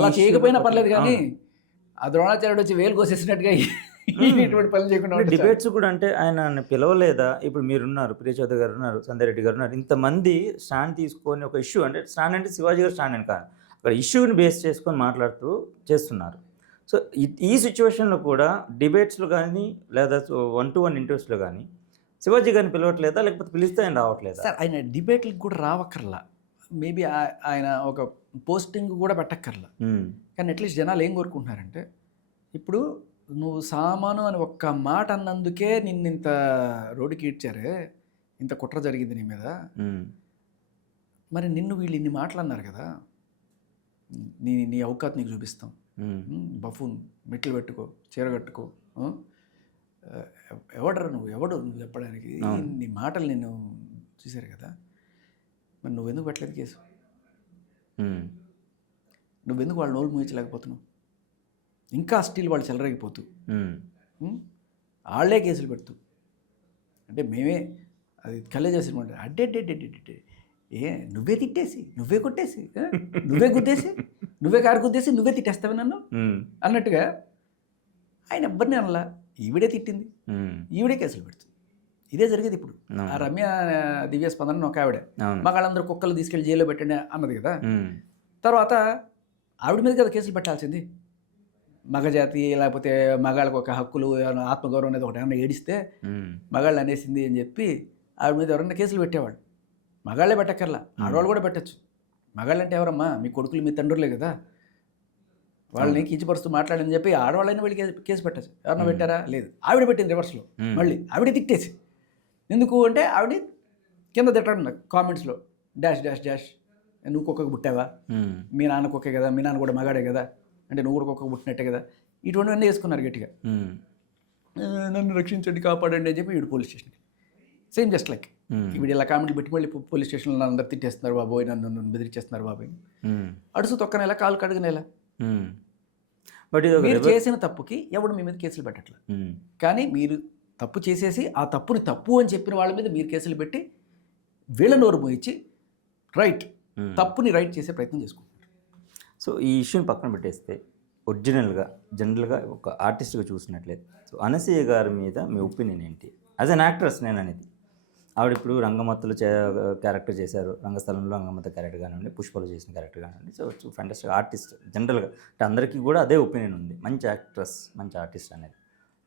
అలా చేయకపోయినా పర్లేదు, కానీ ఆ ద్రోణాచార్యుడు వచ్చి వేలు కోసేసినట్టుగా ఇటువంటి పనులు చేయకుండా డిబేట్స్ కూడా. అంటే ఆయన పిలవలేదా? ఇప్పుడు మీరున్నారు, ప్రియ చౌదరి గారు ఉన్నారు, సంజయ్ రెడ్డి గారు ఉన్నారు, ఇంతమంది స్టాండ్ తీసుకొని ఒక ఇష్యూ, అంటే స్టాండ్ అంటే శివాజీ గారు స్టాండ్ అని కాదు, అక్కడ ఇష్యూని బేస్ చేసుకొని మాట్లాడుతూ చేస్తున్నారు. సో ఈ సిచ్యువేషన్లో కూడా డిబేట్స్లో కానీ లేదా 1-to-1 ఇంటర్వ్యూస్లో కానీ శివాజీ గారిని పిలవట్లేదా, లేకపోతే పిలిస్తే ఆయన రావట్లేదా? సార్ ఆయన డిబేట్లకు కూడా రావక్కర్లా, మేబీ ఆయన ఒక పోస్టింగ్ కూడా పెట్టక్కర్లా. కానీ అట్లీస్ట్ జనాలు ఏం కోరుకుంటున్నారంటే, ఇప్పుడు నువ్వు సామాను అని ఒక్క మాట అన్నందుకే నిన్ను ఇంత రోడ్డుకి ఈడ్చారే, ఇంత కుట్ర జరిగింది నీ మీద, మరి నిన్ను వీళ్ళు ఇన్ని మాటలు అన్నారు కదా, నీ అవకాశం నీకు చూపిస్తాం, బఫూన్ మెట్లు పెట్టుకో, చీర కట్టుకో, ఎవడరా ఎవడు నువ్వు చెప్పడానికి, నీ మాటలు నిన్ను చూశారు కదా, మరి నువ్వెందుకు పెట్టలేదు కేసు? నువ్వెందుకు వాళ్ళు నోరు మూయించలేకపోతున్నావు? ఇంకా స్టిల్ వాళ్ళు చెలరేగిపోతూ వాళ్ళే కేసులు పెడుతూ, అంటే మేమే అది కళ్ళే చేసినమాట, అడ్డే నువ్వే తిట్టేసి, నువ్వే కొట్టేసి, నువ్వే గుద్దేసి, నువ్వే కారు గుద్దేసి, నువ్వే తిట్టేస్తావు నన్ను అన్నట్టుగా ఆయన ఎవ్వరిని అనలా. ఈవిడే తిట్టింది, ఈవిడే కేసులు పెడుతుంది. ఇదే జరిగేది ఇప్పుడు. ఆ రమ్య దివ్య స్పందన ఒక ఆవిడ అవును. మగాళ్ళందరూ కుక్కలు తీసుకెళ్ళి జైల్లో పెట్టండి అన్నది కదా. ఉమ్. తర్వాత ఆవిడ మీద కదా కేసులు పెట్టాల్సింది. మగజాతి లేకపోతే మగాళ్ళకు ఒక హక్కులు ఏమైనా ఆత్మగౌరవం అనేది ఒకటి ఏమైనా ఏడిస్తే ఉమ్. మగాళ్ళు అనేసింది అని చెప్పి ఆవిడ మీద ఎవరైనా కేసులు పెట్టేవాళ్ళు. మగాళ్ళే పెట్టక్కర్లా, ఆడవాళ్ళు కూడా పెట్టచ్చు. మగాళ్ళు అంటే ఎవరమ్మా, మీ కొడుకులు మీ తండ్రులే కదా, వాళ్ళని కించపరుస్తూ మాట్లాడని చెప్పి ఆడవాళ్ళని వెళ్ళి కేసు పెట్టచ్చు. ఎవరన్నా పెట్టారా? లేదు. ఆవిడ పెట్టింది రివర్స్లో. మళ్ళీ ఆవిడ తిట్టేసి, ఎందుకు అంటే ఆవిడ కింద తిట్టండి కామెంట్స్లో డాష్ డాష్ డాష్, నువ్వు కుక్కకు పుట్టావా, ఉమ్. మీ నాన్న కుక్కే కదా, మీ నాన్న కూడా మగాడే కదా, అంటే నువ్వు కూడా కుక్కకు పుట్టినట్టే కదా, ఇటువంటివన్నీ వేసుకున్నారు గట్టిగా. ఉమ్. నన్ను రక్షించండి కాపాడండి అని చెప్పి వీడు పోలీస్ స్టేషన్కి. సేమ్ జస్ట్ లైక్ వీడు ఇలా కామెంట్లు పెట్టి మళ్ళీ పోలీస్ స్టేషన్లో నన్ను అందరు తిట్టేస్తున్నారు బాబోయ్, నన్ను బెదిరించేస్తున్నారు బాబోయ్, ఉమ్. అడుసు తొక్కనేలా కాలు కడుగునేలా. ఉమ్. బట్ ఇది ఒక మీరు చేసిన తప్పుకి ఎవడు మీ మీద కేసులు పెట్టట్లేదు. ఉమ్. కానీ మీరు తప్పు చేసేసి ఆ తప్పుని తప్పు అని చెప్పిన వాళ్ళ మీద మీరు కేసులు పెట్టి వీళ్ళ నోరు మోయించి రైట్ తప్పుని రైట్ చేసే ప్రయత్నం చేసుకుంటున్నారు. సో ఈ ఇష్యూని పక్కన పెట్టేస్తే ఒరిజినల్గా జనరల్గా ఒక ఆర్టిస్ట్గా చూసినట్లయితే సో అనసూయ గారి మీద మీ ఒపీనియన్ ఏంటి? యాజ్ అన్ యాక్ట్రెస్ నేను అనేది, ఆవిడ ఇప్పుడు రంగమత్తలు క్యారెక్టర్ చేశారు, రంగస్థలంలో రంగమత్త క్యారెక్టర్ కానివ్వండి, పుష్పలో చేసిన క్యారెక్టర్ కానివ్వండి. సో ఫ్యాంటాస్టిక్ ఆర్టిస్ట్ జనరల్గా, అంటే అందరికీ కూడా అదే ఒపీనియన్ ఉంది, మంచి యాక్ట్రెస్ మంచి ఆర్టిస్ట్ అనేది.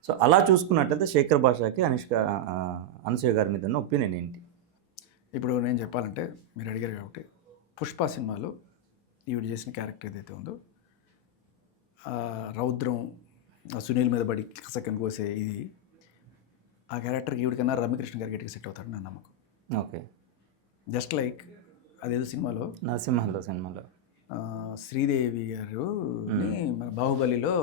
సో అలా చూసుకున్నట్లయితే శేఖర్ భాషకి అనసూయ గారి మీద ఉన్న ఒపీనియన్ ఏంటి? ఇప్పుడు నేను చెప్పాలంటే మీరు అడిగారు కాబట్టి, పుష్ప సినిమాలో ఈవిడ చేసిన క్యారెక్టర్ ఏదైతే ఉందో రౌద్రం, సునీల్ మీద పడి కసక్కని కోసే ఇది, ఆ క్యారెక్టర్కి ఈవిడికన్నా రమ్యకృష్ణ గారికి గట్టిగా సెట్ అవుతాడు నా నమ్మకం. ఓకే. జస్ట్ లైక్ అదేదో సినిమాలో సినిమాలో శ్రీదేవి గారు మన బాహుబలిలో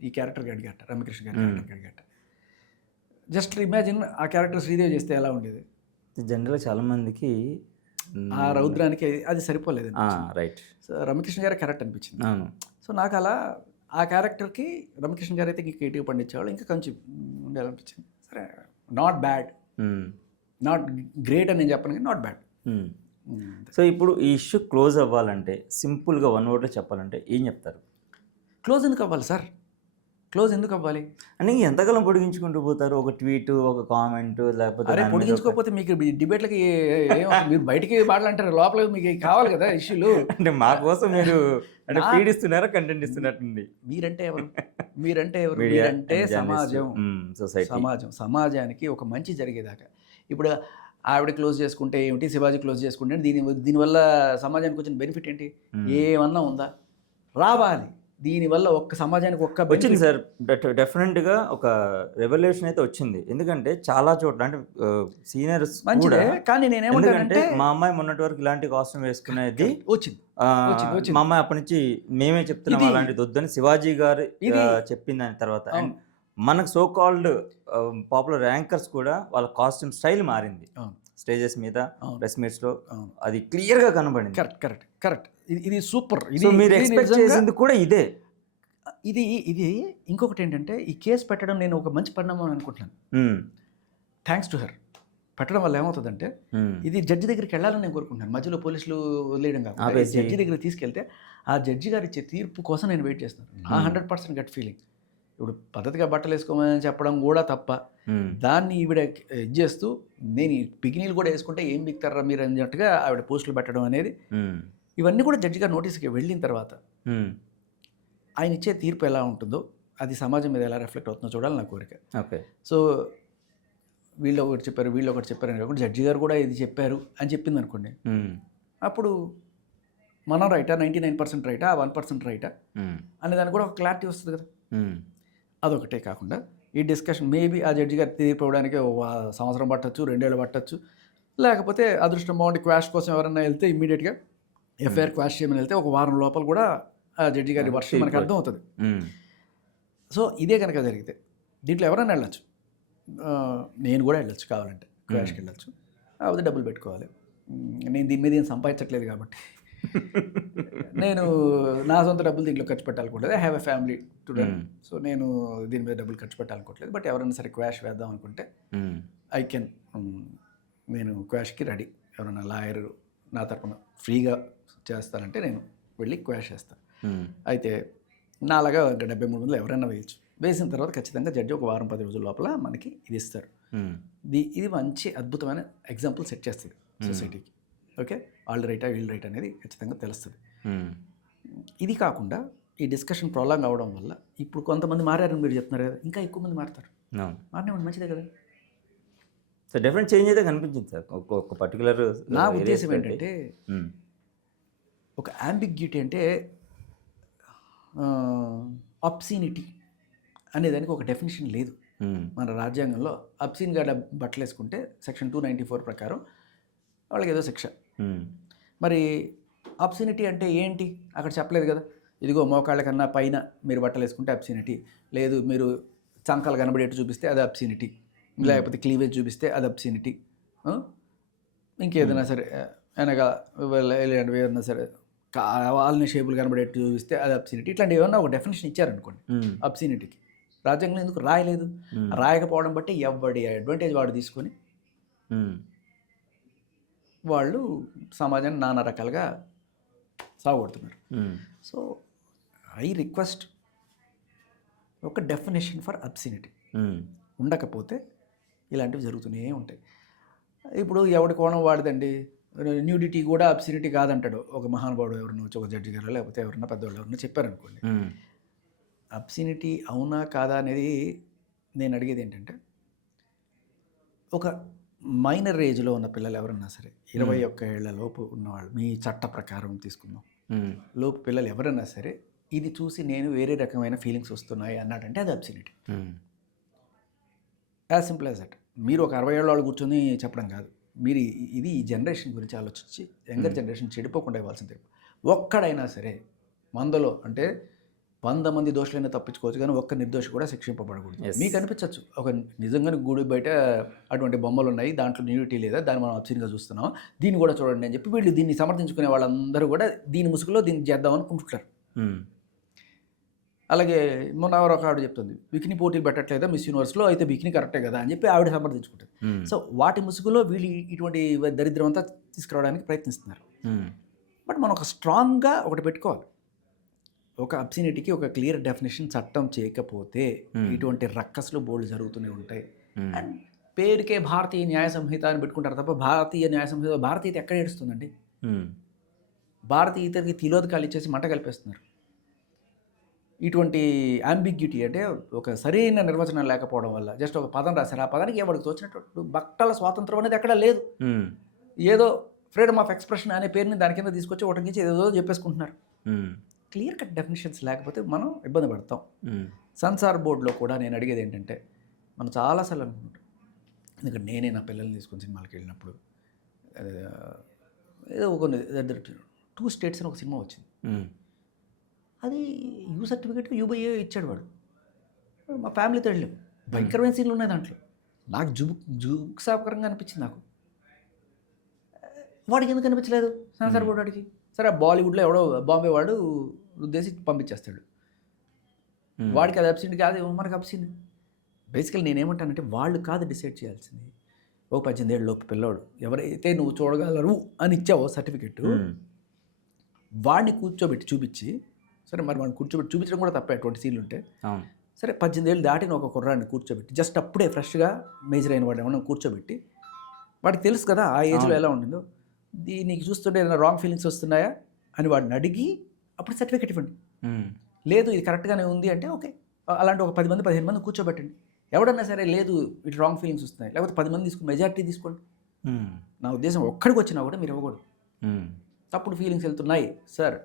ఈ క్యారెక్టర్కి అడిగట, రమ్యకృష్ణ గారి క్యారెక్టర్కి అడిగట. జస్ట్ ఇమాజిన్ ఆ క్యారెక్టర్ శ్రీదేవి చేస్తే ఎలా ఉండేది. జనరల్గా చాలామందికి ఆ రౌద్రానికి అది సరిపోలేదు. రైట్. సో రమ్యకృష్ణ గారి కరెక్ట్ అనిపించింది. అవును. సో నాకు అలా ఆ క్యారెక్టర్కి రమ్యకృష్ణ గారు అయితే ఇంకా క్రియేటివ్ పండించేవాళ్ళు, ఇంకా కొంచెం ఉండాలనిపించింది. సరే, నాట్ బ్యాడ్, నాట్ గ్రేట్ అని నేను చెప్పను, కానీ నాట్ బ్యాడ్. సో ఇప్పుడు ఈ ఇష్యూ క్లోజ్ అవ్వాలంటే సింపుల్గా వన్ వర్డ్లో చెప్పాలంటే ఏం చెప్తారు? క్లోజ్ ఎందుకు అవ్వాలి సార్? క్లోజ్ ఎందుకు అవ్వాలి అంటే ఎంతకాలం పొడిగించుకుంటూ పోతారు? ఒక ట్వీట్, ఒక కామెంట్, లేకపోతే అరే పొడిగించుకోకపోతే మీకు డిబేట్లకి మీరు బయటికి మాట్లాడంటారు, లోపల మీకు కావాలి కదా ఇష్యూలు. అంటే మా కోసం మీరు అంటే ఫీడ్ ఇస్తున్నారా, కంటెంట్ ఇస్తున్నట్టుంది? మీరంటే ఎవరు? మీరంటే సమాజం, సొసైటీ. సమాజానికి ఒక మంచి జరిగేదాకా. ఇప్పుడు ఆవిడ క్లోజ్ చేసుకుంటే ఏమిటి, శివాజీ క్లోజ్ చేసుకుంటే దీనివల్ల సమాజానికి వచ్చిన బెనిఫిట్ ఏంటి? ఏమన్నా ఉందా? రావాలి. దీనివల్ల ఒక్క సమాజానికి ఒక్క వచ్చింది సార్, డెఫినెట్గా ఒక రెవల్యూషన్ అయితే వచ్చింది. ఎందుకంటే చాలా చోట్ల అంటే సీనియర్స్ మంచిదే, కానీ నేనేమంటానంటే మా అమ్మాయి మొన్నటి వరకు ఇలాంటి కాస్ట్యూమ్ వేసుకునేది వచ్చింది. మా అమ్మాయి అప్పటి నుంచి మేమే చెప్తున్నాం అలాంటిది వద్దని శివాజీ గారు చెప్పిన దాని తర్వాత మనకు సో కాల్డ్ పాపులర్ యాంకర్స్ కూడా వాళ్ళ కాస్ట్యూమ్ స్టైల్ మారింది. స్టేజెస్ మీద, ప్రెస్ మీట్స్లో అది క్లియర్గా కనబడింది. కరెక్ట్. ఇది సూపర్. ఇది మీరు ఎక్స్పెక్ట్ చేసింది కూడా ఇదే. ఇది ఇంకొకటి ఏంటంటే, ఈ కేసు పెట్టడం నేను ఒక మంచి పరిణామం అనుకుంటున్నాను. Thanks to her. పెట్టడం వల్ల ఏమవుతుందంటే, ఇది జడ్జి దగ్గరికి వెళ్ళాలని నేను కోరుకుంటున్నాను. మధ్యలో పోలీసులు వదిలేయడం కాదు, జడ్జి దగ్గరికి తీసుకెళ్తే ఆ జడ్జి గారు ఇచ్చే తీర్పు కోసం నేను వెయిట్ చేస్తాను. నా 100% గట్ ఫీలింగ్. ఇప్పుడు పద్ధతిగా బట్టలు వేసుకోమని చెప్పడం కూడా తప్ప, దాన్ని ఈవిడ ఇది చేస్తూ నేను పిగినీలు కూడా వేసుకుంటే ఏం బిక్తారా మీరు అన్నట్టుగా ఆవిడ పోస్టులు పెట్టడం అనేది, ఇవన్నీ కూడా జడ్జి గారు నోటీస్కి వెళ్ళిన తర్వాత ఆయన ఇచ్చే తీర్పు ఎలా ఉంటుందో, అది సమాజం మీద ఎలా రిఫ్లెక్ట్ అవుతుందో చూడాలి నా కోరిక. ఓకే. సో వీళ్ళు ఒకటి చెప్పారు అని కాకుండా జడ్జి గారు కూడా ఇది చెప్పారు అని చెప్పింది అనుకోండి, అప్పుడు మనం రైటా, 99% రైటా, 1% రైటా అనే దానికి కూడా ఒక క్లారిటీ వస్తుంది కదా. అదొకటే కాకుండా ఈ డిస్కషన్ మేబీ ఆ జడ్జి గారు తీర్పు ఇవ్వడానికి సంవత్సరం పట్టచ్చు, 2 ఏళ్ళు పట్టచ్చు, లేకపోతే అదృష్టం బాగుండి క్వాష్ కోసం ఎవరైనా వెళ్తే ఇమ్మీడియట్గా ఎఫ్ఐఆర్ క్వాష్ చేయమని వెళ్తే ఒక వారం లోపల కూడా ఆ జడ్జి గారి వర్షం మనకు అర్థం అవుతుంది. సో ఇదే కనుక జరిగితే దీంట్లో ఎవరైనా వెళ్ళచ్చు, నేను కూడా వెళ్ళచ్చు, కావాలంటే క్వాష్కి వెళ్ళచ్చు, కాకపోతే డబ్బులు పెట్టుకోవాలి. నేను దీని మీద ఏం సంపాదించట్లేదు కాబట్టి నేను నా సొంత డబ్బులు దీంట్లో ఖర్చు పెట్టాలనుకోవట్లేదు. I have a family to run. So నేను దీని మీద డబ్బులు ఖర్చు పెట్టాలనుకోవట్లేదు. బట్ ఎవరైనా సరే క్వాష్ వేద్దాం అనుకుంటే ఐ కెన్, నేను క్వాష్కి రెడీ. ఎవరైనా లాయర్ నా తరపున ఫ్రీగా చేస్తానంటే నేను వెళ్ళి క్వాష్ చేస్తాను. అయితే నాలాగా 73 మందిలో ఎవరైనా వేయచ్చు. వేసిన తర్వాత ఖచ్చితంగా జడ్జి ఒక వారం 10 రోజుల లోపల మనకి ఇది ఇస్తారు. ఇది మంచి అద్భుతమైన ఎగ్జాంపుల్ సెట్ చేస్తుంది సొసైటీకి. ఓకే, వాళ్ళు రైటా వీళ్ళు రైట్ అనేది ఖచ్చితంగా తెలుస్తుంది. ఇది కాకుండా ఈ డిస్కషన్ ప్రొలాంగ్ అవ్వడం వల్ల ఇప్పుడు కొంతమంది మారారని మీరు చెప్తున్నారు కదా, ఇంకా ఎక్కువ మంది మారుతారు. మారినవ్వండి, మంచిదే కదా. సో డెఫినెట్ చేంజ్ అయితే కనిపించింది సార్ ఒక పర్టికులర్. నా ఉద్దేశం ఏంటంటే ఒక అంబిగ్యూటీ అంటే అబ్సీనిటీ అనేదానికి ఒక డెఫినేషన్ లేదు మన రాజ్యాంగంలో. అబ్సీన్గా బట్టలు వేసుకుంటే సెక్షన్ 294 ప్రకారం వాళ్ళకి ఏదో శిక్ష. మరి అబ్సీనిటీ అంటే ఏంటి అక్కడ చెప్పలేదు కదా. ఇదిగో మోకాళ్ళ కన్నా పైన మీరు బట్టలు వేసుకుంటే అబ్సీనిటీ, లేదు మీరు చంకాలు కనబడేట్టు చూపిస్తే అది అబ్సీనిటీ, లేకపోతే క్లీవేజ్ చూపిస్తే అది అబ్సీనిటీ, ఇంకేదైనా సరే వెనక ఇలాంటివి ఏదైనా సరే కావాలని షేపులు కనబడేట్టు చూపిస్తే అది అబ్సీనిటీ. ఇట్లాంటివి ఏమన్నా ఒక డెఫినేషన్ ఇచ్చారనుకోండి అబ్సీనిటీకి, రాజ్యాంగంలో ఎందుకు రాయలేదు? రాయకపోవడం బట్టి ఎవడి అడ్వాంటేజ్ వాడు తీసుకొని వాళ్ళు సమాజాన్ని నానా రకాలుగా సాగుపడుతున్నారు. సో ఐ రిక్వెస్ట్ ఒక డెఫినేషన్ ఫర్ అబ్సీనిటీ ఉండకపోతే ఇలాంటివి జరుగుతూనే ఉంటాయి. ఇప్పుడు ఎవడి కోణం వాడిదండి, న్యూడిటీ కూడా అబ్సీనిటీ కాదంటాడు ఒక మహానుభావుడు ఎవరన్నా వచ్చి, ఒక జడ్జి గారు లేకపోతే ఎవరన్నా పెద్దవాళ్ళు ఎవరన్నా చెప్పారనుకోండి. అబ్సీనిటీ అవునా కాదా అనేది నేను అడిగేది ఏంటంటే, ఒక మైనర్ ఏజ్లో ఉన్న పిల్లలు ఎవరన్నా సరే, 21 ఏళ్ల లోపు ఉన్నవాళ్ళు, మీ చట్ట ప్రకారం తీసుకుందాం, లోపు పిల్లలు ఎవరన్నా సరే ఇది చూసి నేను వేరే రకమైన ఫీలింగ్స్ వస్తున్నాయి అన్నాడంటే అది obscenity. As simple as that. మీరు ఒక 60 ఏళ్ళ వాళ్ళు కూర్చొని చెప్పడం కాదు, మీరు ఇది ఈ జనరేషన్ గురించి ఆలోచించి యంగర్ జనరేషన్ చెడిపోకుండా ఇవ్వాల్సింది. ఒక్కడైనా సరే మందలో అంటే 100 మంది దోషులైనా తప్పించుకోవచ్చు, కానీ ఒక్క నిర్దోషి కూడా శిక్షింపబడకూడదు. మీకు అనిపించవచ్చు ఒక నిజంగానే గుడి బయట అటువంటి బొమ్మలు ఉన్నాయి, దాంట్లో న్యూడిటీ లేదా, దాన్ని మనం అబ్సీన్గా చూస్తున్నాం, దీన్ని కూడా చూడండి అని చెప్పి వీళ్ళు దీన్ని సమర్థించుకునే వాళ్ళందరూ కూడా దీని ముసుగులో దీన్ని చేద్దాం అనుకుంటున్నారు. అలాగే మొన్న ఎవరో ఒక ఆవిడ చెప్తుంది, బికినీ పోటీలు పెట్టట్లేదా మిస్ యూనివర్స్లో, అయితే బికినీ కరెక్టే కదా అని చెప్పి ఆవిడ సమర్థించుకుంటుంది. సో వాటి ముసుగులో వీళ్ళు ఇటువంటి దరిద్రం అంతా తీసుకురావడానికి ప్రయత్నిస్తున్నారు. బట్ మనం ఒక స్ట్రాంగ్గా ఒకటి పెట్టుకోవాలి, ఒక అబ్సీనిటీకి ఒక క్లియర్ డెఫినేషన్ చట్టం చేయకపోతే ఇటువంటి రక్కస్లు బోల్డ్ జరుగుతూనే ఉంటాయి. అండ్ పేరుకే భారతీయ న్యాయ సంహిత అని పెట్టుకుంటారు తప్ప భారతీయ న్యాయ సంహిత, భారతీయత ఎక్కడ ఏడుస్తుందండి? భారతీయతకి తిలోదకాలు ఇచ్చేసి మంట కలిపేస్తున్నారు. ఇటువంటి అంబిగ్యూటీ అంటే ఒక సరైన నిర్వచనం లేకపోవడం వల్ల జస్ట్ ఒక పదం రాశారు, ఆ పదానికి ఎవరికి తోచినట్టు బట్టల స్వాతంత్రం అనేది ఎక్కడ లేదు. ఏదో ఫ్రీడమ్ ఆఫ్ ఎక్స్ప్రెషన్ అనే పేరుని దాని కింద తీసుకొచ్చి ఒకటి నుంచి ఏదో చెప్పేసుకుంటున్నారు. క్లియర్ కట్ డెఫినేషన్స్ లేకపోతే మనం ఇబ్బంది పడతాం. సెన్సార్ బోర్డులో కూడా నేను అడిగేది ఏంటంటే, మనం చాలాసార్లు అనుకుంటాం, ఎందుకంటే నేనే నా పిల్లల్ని తీసుకొని సినిమాలకు వెళ్ళినప్పుడు ఏదో ఒక 2 స్టేట్స్ అని ఒక సినిమా వచ్చింది, అది యూ సర్టిఫికేట్ యూబీఏ ఇచ్చాడు వాడు. మా ఫ్యామిలీతో వెళ్ళాం, భయంకరమైన సీన్లు ఉన్నాయి దాంట్లో. నాకు జుగుప్సాకరంగా అనిపించింది నాకు. వాడికి ఎందుకు అనిపించలేదు సెన్సార్ బోర్డు వాడికి? సరే బాలీవుడ్లో ఎవడో బాంబే వాడు ఉద్దేశి పంపించేస్తాడు, వాడికి అది అబ్సీనిటీ కాదు, మనకు అబ్సీనిటీ. బేసికల్ నేనేమంటానంటే వాళ్ళు కాదు డిసైడ్ చేయాల్సింది, ఓ 18 ఏళ్ళ లోపు పిల్లోడు ఎవరైతే నువ్వు చూడగలరు అని ఇచ్చావో సర్టిఫికెట్, వాడిని కూర్చోబెట్టి చూపించి, సరే మరి వాడిని కూర్చోబెట్టి చూపించడం కూడా తప్పే అటువంటి సీన్లు ఉంటే, సరే 18 ఏళ్ళు దాటిన ఒక కుర్రాడిని కూర్చోబెట్టి జస్ట్ అప్పుడే ఫ్రెష్గా మేజర్ అయిన వాడు ఏమన్నా కూర్చోబెట్టి, వాడికి తెలుసు కదా ఆ ఏజ్లో ఎలా ఉండిందో, నీకు చూస్తుంటే ఏదైనా రాంగ్ ఫీలింగ్స్ వస్తున్నాయా అని వాడిని అడిగి అప్పుడు సర్టిఫికెట్ ఇవ్వండి. లేదు ఇది కరెక్ట్గానే ఉంది అంటే ఓకే, అలాంటి ఒక 10 మంది 15 మంది కూర్చోబెట్టండి. ఎవడన్నా సరే లేదు ఇటు రాంగ్ ఫీలింగ్స్ వస్తున్నాయి, లేకపోతే 10 మంది తీసుకుని మెజారిటీ తీసుకోండి. నా ఉద్దేశం ఒక్కడికి వచ్చినా కూడా మీరు ఇవ్వకూడదు. తప్పుడు ఫీలింగ్స్ వెళ్తున్నాయి సార్,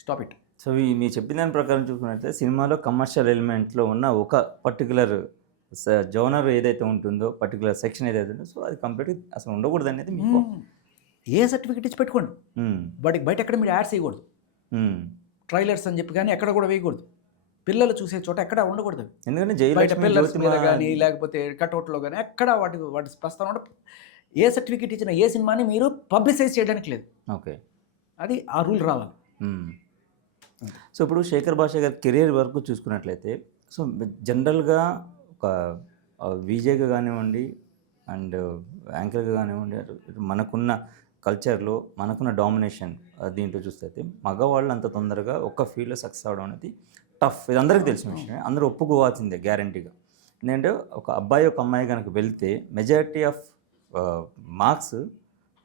స్టాప్ ఇట్. సో మీరు చెప్పిన దాని ప్రకారం చూసుకున్నట్లయితే సినిమాలో కమర్షియల్ ఎలిమెంట్లో ఉన్న ఒక పర్టికులర్ జోనర్ ఏదైతే ఉంటుందో, పర్టికులర్ సెక్షన్ ఏదైతే ఉందో, సో అది కంప్లీట్గా అసలు ఉండకూడదు అనేది మీకు ఏ సర్టిఫికెట్ ఇచ్చి పెట్టుకోండి. వాటికి బయట ఎక్కడ మీరు యాడ్స్ వేయకూడదు, ట్రైలర్స్ అని చెప్పి కానీ ఎక్కడ కూడా వేయకూడదు. పిల్లలు చూసే చోట ఎక్కడ ఉండకూడదు. ఎందుకంటే బయట పిల్లర్స్ మీద కానీ లేకపోతే కట్అవుట్లో కానీ ఎక్కడ వాటి ప్రస్తావన, ఏ సర్టిఫికెట్ ఇచ్చినా ఏ సినిమాని మీరు పబ్లిసైజ్ చేయడానికి లేదు. ఓకే, అది ఆ రూల్ రావాలి. సో ఇప్పుడు శేఖర్ భాష గారి కెరీర్ వరకు చూసుకున్నట్లయితే, సో జనరల్గా ఒక విజేగా కానివ్వండి అండ్ యాంకర్గా కానివ్వండి, మనకున్న కల్చర్లో మనకున్న డామినేషన్ దీంట్లో చూస్తే మగవాళ్ళు అంత తొందరగా ఒక్క ఫీల్డ్లో సక్సెస్ అవడం అనేది టఫ్. ఇది అందరికీ తెలిసిన విషయమే, అందరూ ఒప్పుకోవాల్సిందే గ్యారంటీగా. ఏంటంటే ఒక అబ్బాయి ఒక అమ్మాయి కనుక వెళ్తే మెజారిటీ ఆఫ్ మార్క్స్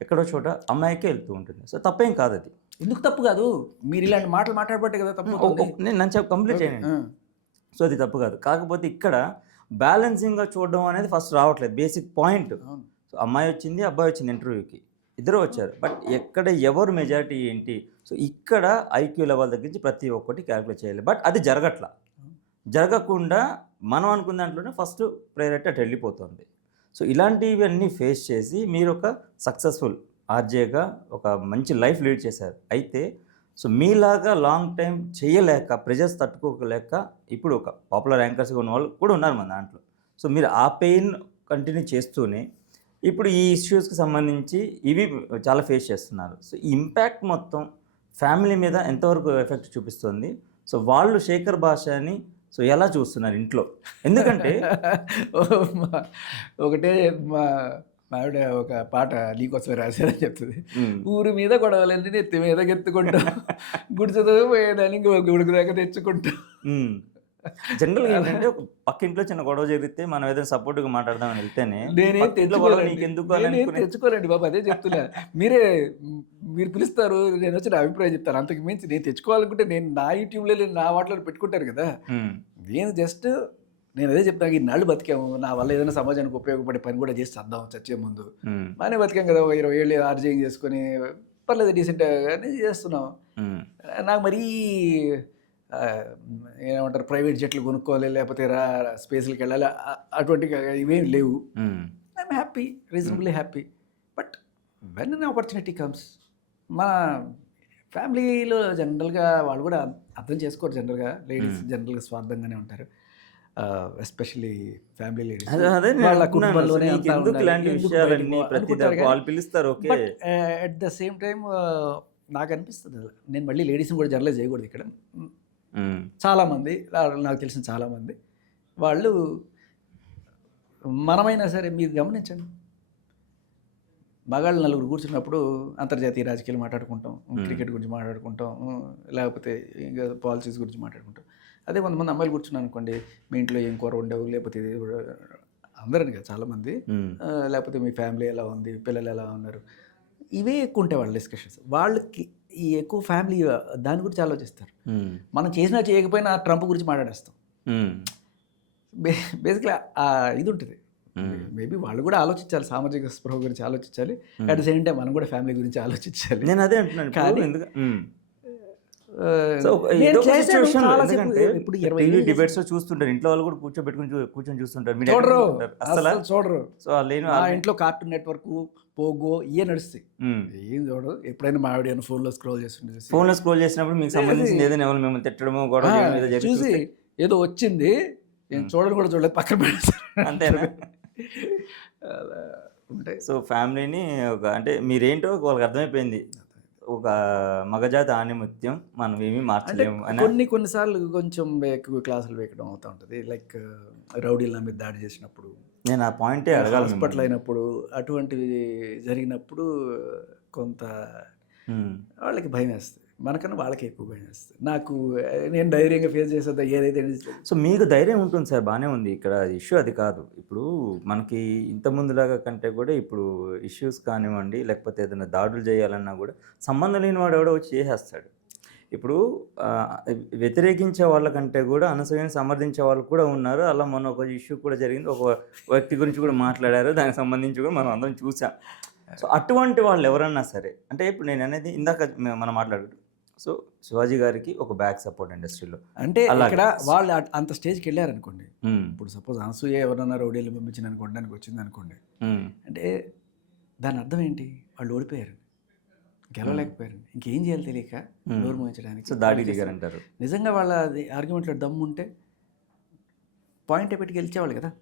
ఎక్కడో చోట అమ్మాయికే వెళ్తూ ఉంటుంది. సో తప్పేం కాదు అది. ఎందుకు తప్పు కాదు? మీరు ఇలాంటి మాటలు మాట్లాడబట్టే కదా తప్పు అవుతుంది. నేను కంప్లీట్ చేయను. సో అది తప్పు కాదు. కాకపోతే ఇక్కడ బ్యాలెన్సింగ్గా చూడడం అనేది ఫస్ట్ రావట్లేదు, బేసిక్ పాయింట్. సో అమ్మాయి వచ్చింది, అబ్బాయి వచ్చింది ఇంటర్వ్యూకి, ఇద్దరు వచ్చారు. బట్ ఎక్కడ ఎవరు మెజారిటీ ఏంటి? సో ఇక్కడ ఐక్యూ లెవెల్ దగ్గర నుంచి ప్రతి ఒక్కటి క్యాలిక్యులేట్ చేయాలి. బట్ అది జరగట్లా. జరగకుండా మనం అనుకున్న దాంట్లోనే ఫస్ట్ ప్రయారిటీ అటు వెళ్ళిపోతుంది. సో ఇలాంటివి అన్నీ ఫేస్ చేసి మీరు ఒక సక్సెస్ఫుల్ ఆర్జేగా ఒక మంచి లైఫ్ లీడ్ చేశారు. అయితే సో మీలాగా లాంగ్ టైం చేయలేక, ప్రెజర్స్ తట్టుకోలేక ఇప్పుడు ఒక పాపులర్ యాంకర్స్గా ఉన్న వాళ్ళు కూడా ఉన్నారు మన దాంట్లో. సో మీరు ఆ పెయిన్ కంటిన్యూ చేస్తూనే ఇప్పుడు ఈ ఇష్యూస్కి సంబంధించి ఇవి చాలా ఫేస్ చేస్తున్నారు. సో ఈ ఇంపాక్ట్ మొత్తం ఫ్యామిలీ మీద ఎంతవరకు ఎఫెక్ట్ చూపిస్తుంది? సో వాళ్ళు శేఖర్ భాషని సో ఎలా చూస్తున్నారు ఇంట్లో? ఎందుకంటే ఒకటే మా ఆవిడ ఒక పాట నీకోసమే రాశారని చెప్తుంది. ఊరి మీద గొడవలన్నీ నెత్తి మీద గెత్తుకుంటా, గుడిసెతో పోయేదాన్ని గుడికి దాకా తెచ్చుకుంటా. జనరల్గా ఏంటంటే ఒక పక్కింట్లో చిన్న గొడవ జరిగితే మనం ఏదైనా సపోర్ట్గా మాట్లాడదామని వెళ్తేనే నేనేం తెచ్చుకోలేండి బాబు, అదే చెప్తున్నా. మీరు పిలుస్తారు, నేను వచ్చి నా అభిప్రాయం చెప్తాను. అంతకు మించి నేను తెచ్చుకోవాలనుకుంటే నేను నా యూట్యూబ్లో నా వాటిలో పెట్టుకుంటాను కదా. నేను జస్ట్ నేను అదే చెప్తాను, ఈ నాళ్ళు బతికాము, నా వల్ల ఏదైనా సమాజానికి ఉపయోగపడే పని కూడా చేసి చద్దాం చచ్చే ముందు. బాగానే బతికాం కదా, 20 ఏళ్ళు ఆర్జేయింగ్ చేసుకొని పర్లేదు డీసెంట్గానే చేస్తున్నాం. నాకు మరీ ఏమంటారు ప్రైవేట్ జట్లు కొనుక్కోవాలి, లేకపోతే స్పేస్కి వెళ్ళాలి, అటువంటి ఇవేం లేవు. I'm happy, reasonably happy. But when an opportunity comes, మా ఫ్యామిలీలో జనరల్గా వాళ్ళు కూడా అర్థం చేసుకోరు. జనరల్గా లేడీస్ జనరల్గా స్వార్థంగానే ఉంటారు, ఎస్పెషల్లీ ఫ్యామిలీ లేడీస్. వాళ్ళ కుటుంబంలోనే అట్ ద సేమ్ టైం నాకు అనిపిస్తుంది, నేను మళ్ళీ లేడీస్ని కూడా జనరలైజ్ చేయకూడదు ఇక్కడ. చాలామంది నాకు తెలిసిన చాలామంది వాళ్ళు మనమైనా సరే మీరు గమనించండి, మగాళ్ళు నలుగురు కూర్చున్నప్పుడు అంతర్జాతీయ రాజకీయాలు మాట్లాడుకుంటాం, క్రికెట్ గురించి మాట్లాడుకుంటాం, లేకపోతే ఇంకా పాలసీస్ గురించి మాట్లాడుకుంటాం. అదే కొంతమంది అమ్మాయిలు కూర్చున్నాను అనుకోండి, మీ ఇంట్లో ఏం కూర ఉండవు, లేకపోతే ఇది అందరని కదా చాలామంది, లేకపోతే మీ ఫ్యామిలీ ఎలా ఉంది, పిల్లలు ఎలా ఉన్నారు, ఇవే ఎక్కువ ఉంటాయి వాళ్ళ డిస్కషన్స్. వాళ్ళకి ఈ ఎక్కువ ఫ్యామిలీ దాని గురించి ఆలోచిస్తారు. మనం చేసినా చేయకపోయినా ట్రంప్ గురించి మాట్లాడేస్తాం. బేసిక్లీ ఇది ఉంటుంది. మేబీ వాళ్ళు కూడా ఆలోచించాలి, సామాజిక స్పృహ గురించి ఆలోచించాలి. అట్ ద సేమ్ టైం మనం కూడా ఫ్యామిలీ గురించి ఆలోచించాలి. నేను అదే అంటున్నాను. కానీ ఇప్పుడు డిబేట్స్ చూస్తుంటారు, ఇంట్లో వాళ్ళు కూడా కూర్చొని చూస్తుంటారు, చూడరు. సో ఆ ఇంట్లో కార్టూన్ నెట్వర్క్, పోగో ఇవే నడుస్తాయి, ఏం చూడరు. ఎప్పుడైనా మా ఆవిడ ఫోన్లో స్క్రోల్ చేసినప్పుడు మీకు సంబంధించిన ఏదైనా ఎవరు మిమ్మల్ని తిట్టడమో గొడవ చూసి ఏదో వచ్చింది నేను చూడడం కూడా చూడలేదు, పక్కన పెడతారు అంతేనా. ఉంటాయి. సో ఫ్యామిలీని ఒక అంటే మీరేంటో వాళ్ళకి అర్థమైపోయింది, ఒక మగజాతి ఆణిముత్యం, మనం ఏమీ మార్చలేము అని. కొన్నిసార్లు కొంచెం ఎక్కువ క్లాసులు వేయడం అవుతూ ఉంటుంది. లైక్ రౌడీల మీద దాడి చేసినప్పుడు, నేను ఆ పాయింటే అడగాలి, హాస్పిటల్ అయినప్పుడు, అటువంటివి జరిగినప్పుడు కొంత వాళ్ళకి భయం వేస్తుంది. మనకన్నా వాళ్ళకి ఎక్కువ భయం వేస్తుంది. నేను ధైర్యంగా ఫేస్ చేసేది ఏదైతే. సో మీకు ధైర్యం ఉంటుంది సార్, బాగానే ఉంది. ఇక్కడ ఇష్యూ అది కాదు. ఇప్పుడు మనకి ఇంతకుముందులాగా కంటే కూడా ఇప్పుడు ఇష్యూస్ కానివ్వండి, లేకపోతే ఏదైనా దాడులు చేయాలన్నా కూడా సంబంధం లేని వాడు ఎవడో వచ్చి చేసేస్తాడు. ఇప్పుడు వ్యతిరేకించే వాళ్ళకంటే కూడా అనసూయని సమర్థించే వాళ్ళు కూడా ఉన్నారు. అలా మొన్న ఒక ఇష్యూ కూడా జరిగింది, ఒక వ్యక్తి గురించి కూడా మాట్లాడారు, దానికి సంబంధించి కూడా మనం అందరం చూసాం. సో అటువంటి వాళ్ళు ఎవరన్నా సరే, అంటే ఇప్పుడు నేను అనేది ఇందాక మనం మాట్లాడుకుంటాం. సో శివాజీ గారికి ఒక బ్యాక్ సపోర్ట్ ఇండస్ట్రీలో, అంటే ఇక్కడ వాళ్ళు అంత స్టేజ్కి వెళ్ళారనుకోండి. ఇప్పుడు సపోజ్ అనసూయ ఎవరన్నా రౌడీలు పంపించిన కొనడానికి వచ్చింది అనుకోండి, అంటే దాని అర్థం ఏంటి? వాళ్ళు ఓడిపోయారు, గెలవలేకపోయారు, ఇంకేం చేయాలి తెలియక నోరు మోయించడానికి సో దాడి దిగారంటారు. నిజంగా వాళ్ళ ఆర్గ్యుమెంట్లో దమ్ము ఉంటే పాయింట్ పెట్టి గెలిచేవాళ్ళు కదా.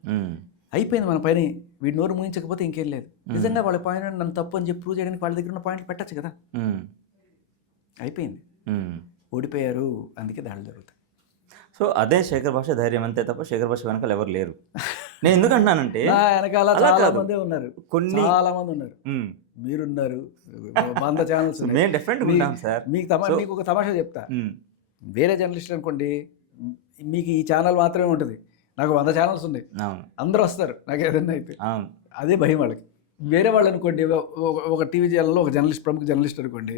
అయిపోయింది మన పని, వీడు నోరు ముగించకపోతే ఇంకేం లేదు. నిజంగా వాళ్ళ పాయింట్ నన్ను తప్పు అని చెప్పి ప్రూవ్ చేయడానికి వాళ్ళ దగ్గర ఉన్న పాయింట్లు పెట్టచ్చు కదా. అయిపోయింది, ఓడిపోయారు, అందుకే దాడులు జరుగుతాయి. సో అదే శేఖర్ భాష ధైర్యం అంతే తప్ప శేఖర్ భాష వెనకాల ఎవరు లేరు. నేను ఎందుకంటున్నానంటే వెనకాల చాలా మంది ఉన్నారు, చాలా మంది ఉన్నారు, మీరున్నారు, 100 ఛానల్స్ మేము డిఫరెంట్గా ఉంటాం సార్. మీకు ఒక తమాషా చెప్తా. వేరే జర్నలిస్ట్ అనుకోండి, మీకు ఈ ఛానల్ మాత్రమే ఉంటుంది, నాకు 100 ఛానల్స్ ఉన్నాయి, అవును అందరూ వస్తారు నాకు ఏదైనా అయితే. అవును అదే భయం వాళ్ళకి. వేరే వాళ్ళు అనుకోండి, ఒక టీవీ ఛానల్లో ఒక జర్నలిస్ట్, ప్రముఖ జర్నలిస్ట్ అనుకోండి,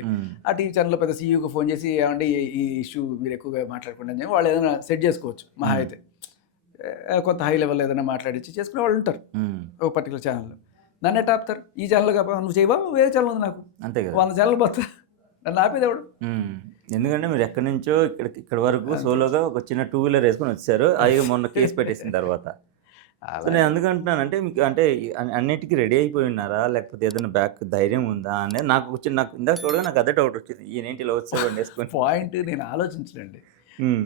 ఆ టీవీ ఛానల్లో పెద్ద సీఈఓకి ఫోన్ చేసి ఏమంటే ఈ ఇష్యూ మీరు ఎక్కువగా మాట్లాడుకోండి అని చెప్పి వాళ్ళు ఏదైనా సెట్ చేసుకోవచ్చు. మహా అయితే కొంత హై లెవెల్ ఏదైనా మాట్లాడించి చేసుకునే వాళ్ళు ఉంటారు ఒక పర్టికులర్ ఛానల్లో. నన్ను ఎట్లా ఆపుతారు? ఈ ఛానల్ నువ్వు చేయవా, వేరే ఛానల్ ఉంది నాకు, అంతే కదా 100 ఛానల్ పోతా, నన్ను ఆపేది ఎవడు? ఎందుకంటే మీరు ఎక్కడి నుంచో ఇక్కడ వరకు సోలోగా ఒక చిన్న 2 వీలర్ వేసుకొని వచ్చారు, అవి మొన్న కేసు పెట్టేసిన తర్వాత. సో నేను ఎందుకంటున్నానంటే మీకు అంటే అన్నిటికీ రెడీ అయిపోయి ఉన్నారా, లేకపోతే ఏదైనా బ్యాక్ ధైర్యం ఉందా అనేది నాకు ఇందాక చూడగా నాకు అదే డౌట్ వచ్చింది, ఈయనేంటి ఇలా వచ్చాడు వేసుకొని. పాయింట్ నేను ఆలోచించలేండి,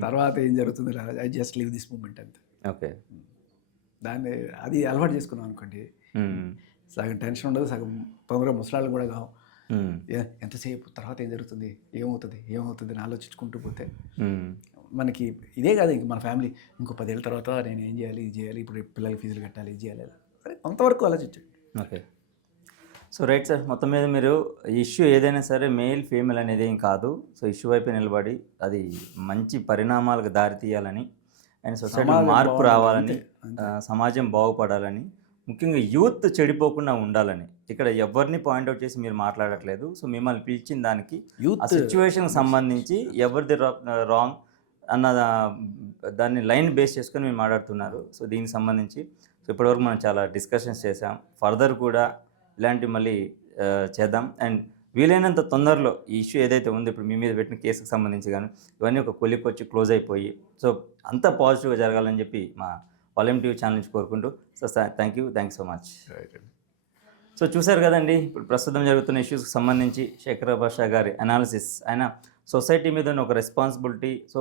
తర్వాత ఏం జరుగుతుంది, I just leave this moment అంతే. ఓకే, దాన్ని అది అలవాటు చేసుకున్నాం అనుకోండి, సగం టెన్షన్ ఉండదు, సగం తొందరగా ముసలాళ్ళు కూడా కావు. ఎంతసేపు తర్వాత ఏం జరుగుతుంది, ఏమవుతుంది అని ఆలోచించుకుంటూ పోతే మనకి ఇదే కాదు, ఇంక మన ఫ్యామిలీ ఇంకో 10 ఏళ్ళ తర్వాత నేను ఏం చేయాలి, ఇది చేయాలి, ఇప్పుడు పిల్లలకి ఫీజులు కట్టాలి, ఇది చేయాలి, సరే కొంతవరకు ఆలోచించండి. ఓకే, సో రైట్ సార్, మొత్తం మీద మీరు ఇష్యూ ఏదైనా సరే మేల్ ఫీమేల్ అనేది ఏం కాదు, సో ఇష్యూ వైపు నిలబడి అది మంచి పరిణామాలకు దారి తీయాలని అండ్ సొసైటీలో మార్పు రావాలని, సమాజం బాగుపడాలని, ముఖ్యంగా యూత్ చెడిపోకుండా ఉండాలని ఇక్కడ ఎవరిని పాయింట్అవుట్ చేసి మీరు మాట్లాడట్లేదు. సో మిమ్మల్ని పిలిచిన దానికి ఆ సిచ్యువేషన్కి సంబంధించి ఎవరిది రాంగ్ అన్న దాన్ని లైన్ బేస్ చేసుకొని మీరు మాట్లాడుతున్నారు. సో దీనికి సంబంధించి సో ఇప్పటివరకు మనం చాలా డిస్కషన్స్ చేసాం, ఫర్దర్ కూడా ఇలాంటి మళ్ళీ చేద్దాం. అండ్ వీలైనంత తొందరలో ఈ ఇష్యూ ఏదైతే ఉందో ఇప్పుడు మీ మీద పెట్టిన కేసుకు సంబంధించి కానీ ఇవన్నీ ఒక కొలిక్కి వచ్చి క్లోజ్ అయిపోయి సో అంతా పాజిటివ్గా జరగాలని చెప్పి మా వాల్యూమ్ టీవీ ఛానల్ నుంచి కోరుకుంటూ so thank you so much. So చూశారు కదండి, ఇప్పుడు ప్రస్తుతం జరుగుతున్న ఇష్యూస్కి సంబంధించి శేఖర్ భాషా గారి అనాలిసిస్. ఆయన సొసైటీ మీద ఉన్న ఒక రెస్పాన్సిబిలిటీ, సో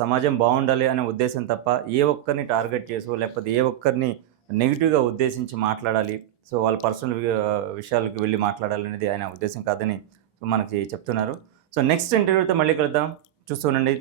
సమాజం బాగుండాలి అనే ఉద్దేశం తప్ప ఏ ఒక్కరిని టార్గెట్ చేసో లేకపోతే ఏ ఒక్కరిని నెగిటివ్గా ఉద్దేశించి మాట్లాడాలి, సో వాళ్ళ పర్సనల్ విషయాలకు వెళ్ళి మాట్లాడాలి అనేది ఆయన ఉద్దేశం కాదని మనకి చెప్తున్నారు. సో నెక్స్ట్ ఇంటర్వ్యూతో మళ్ళీ కలుద్దాం, చూస్తూ ఉండండి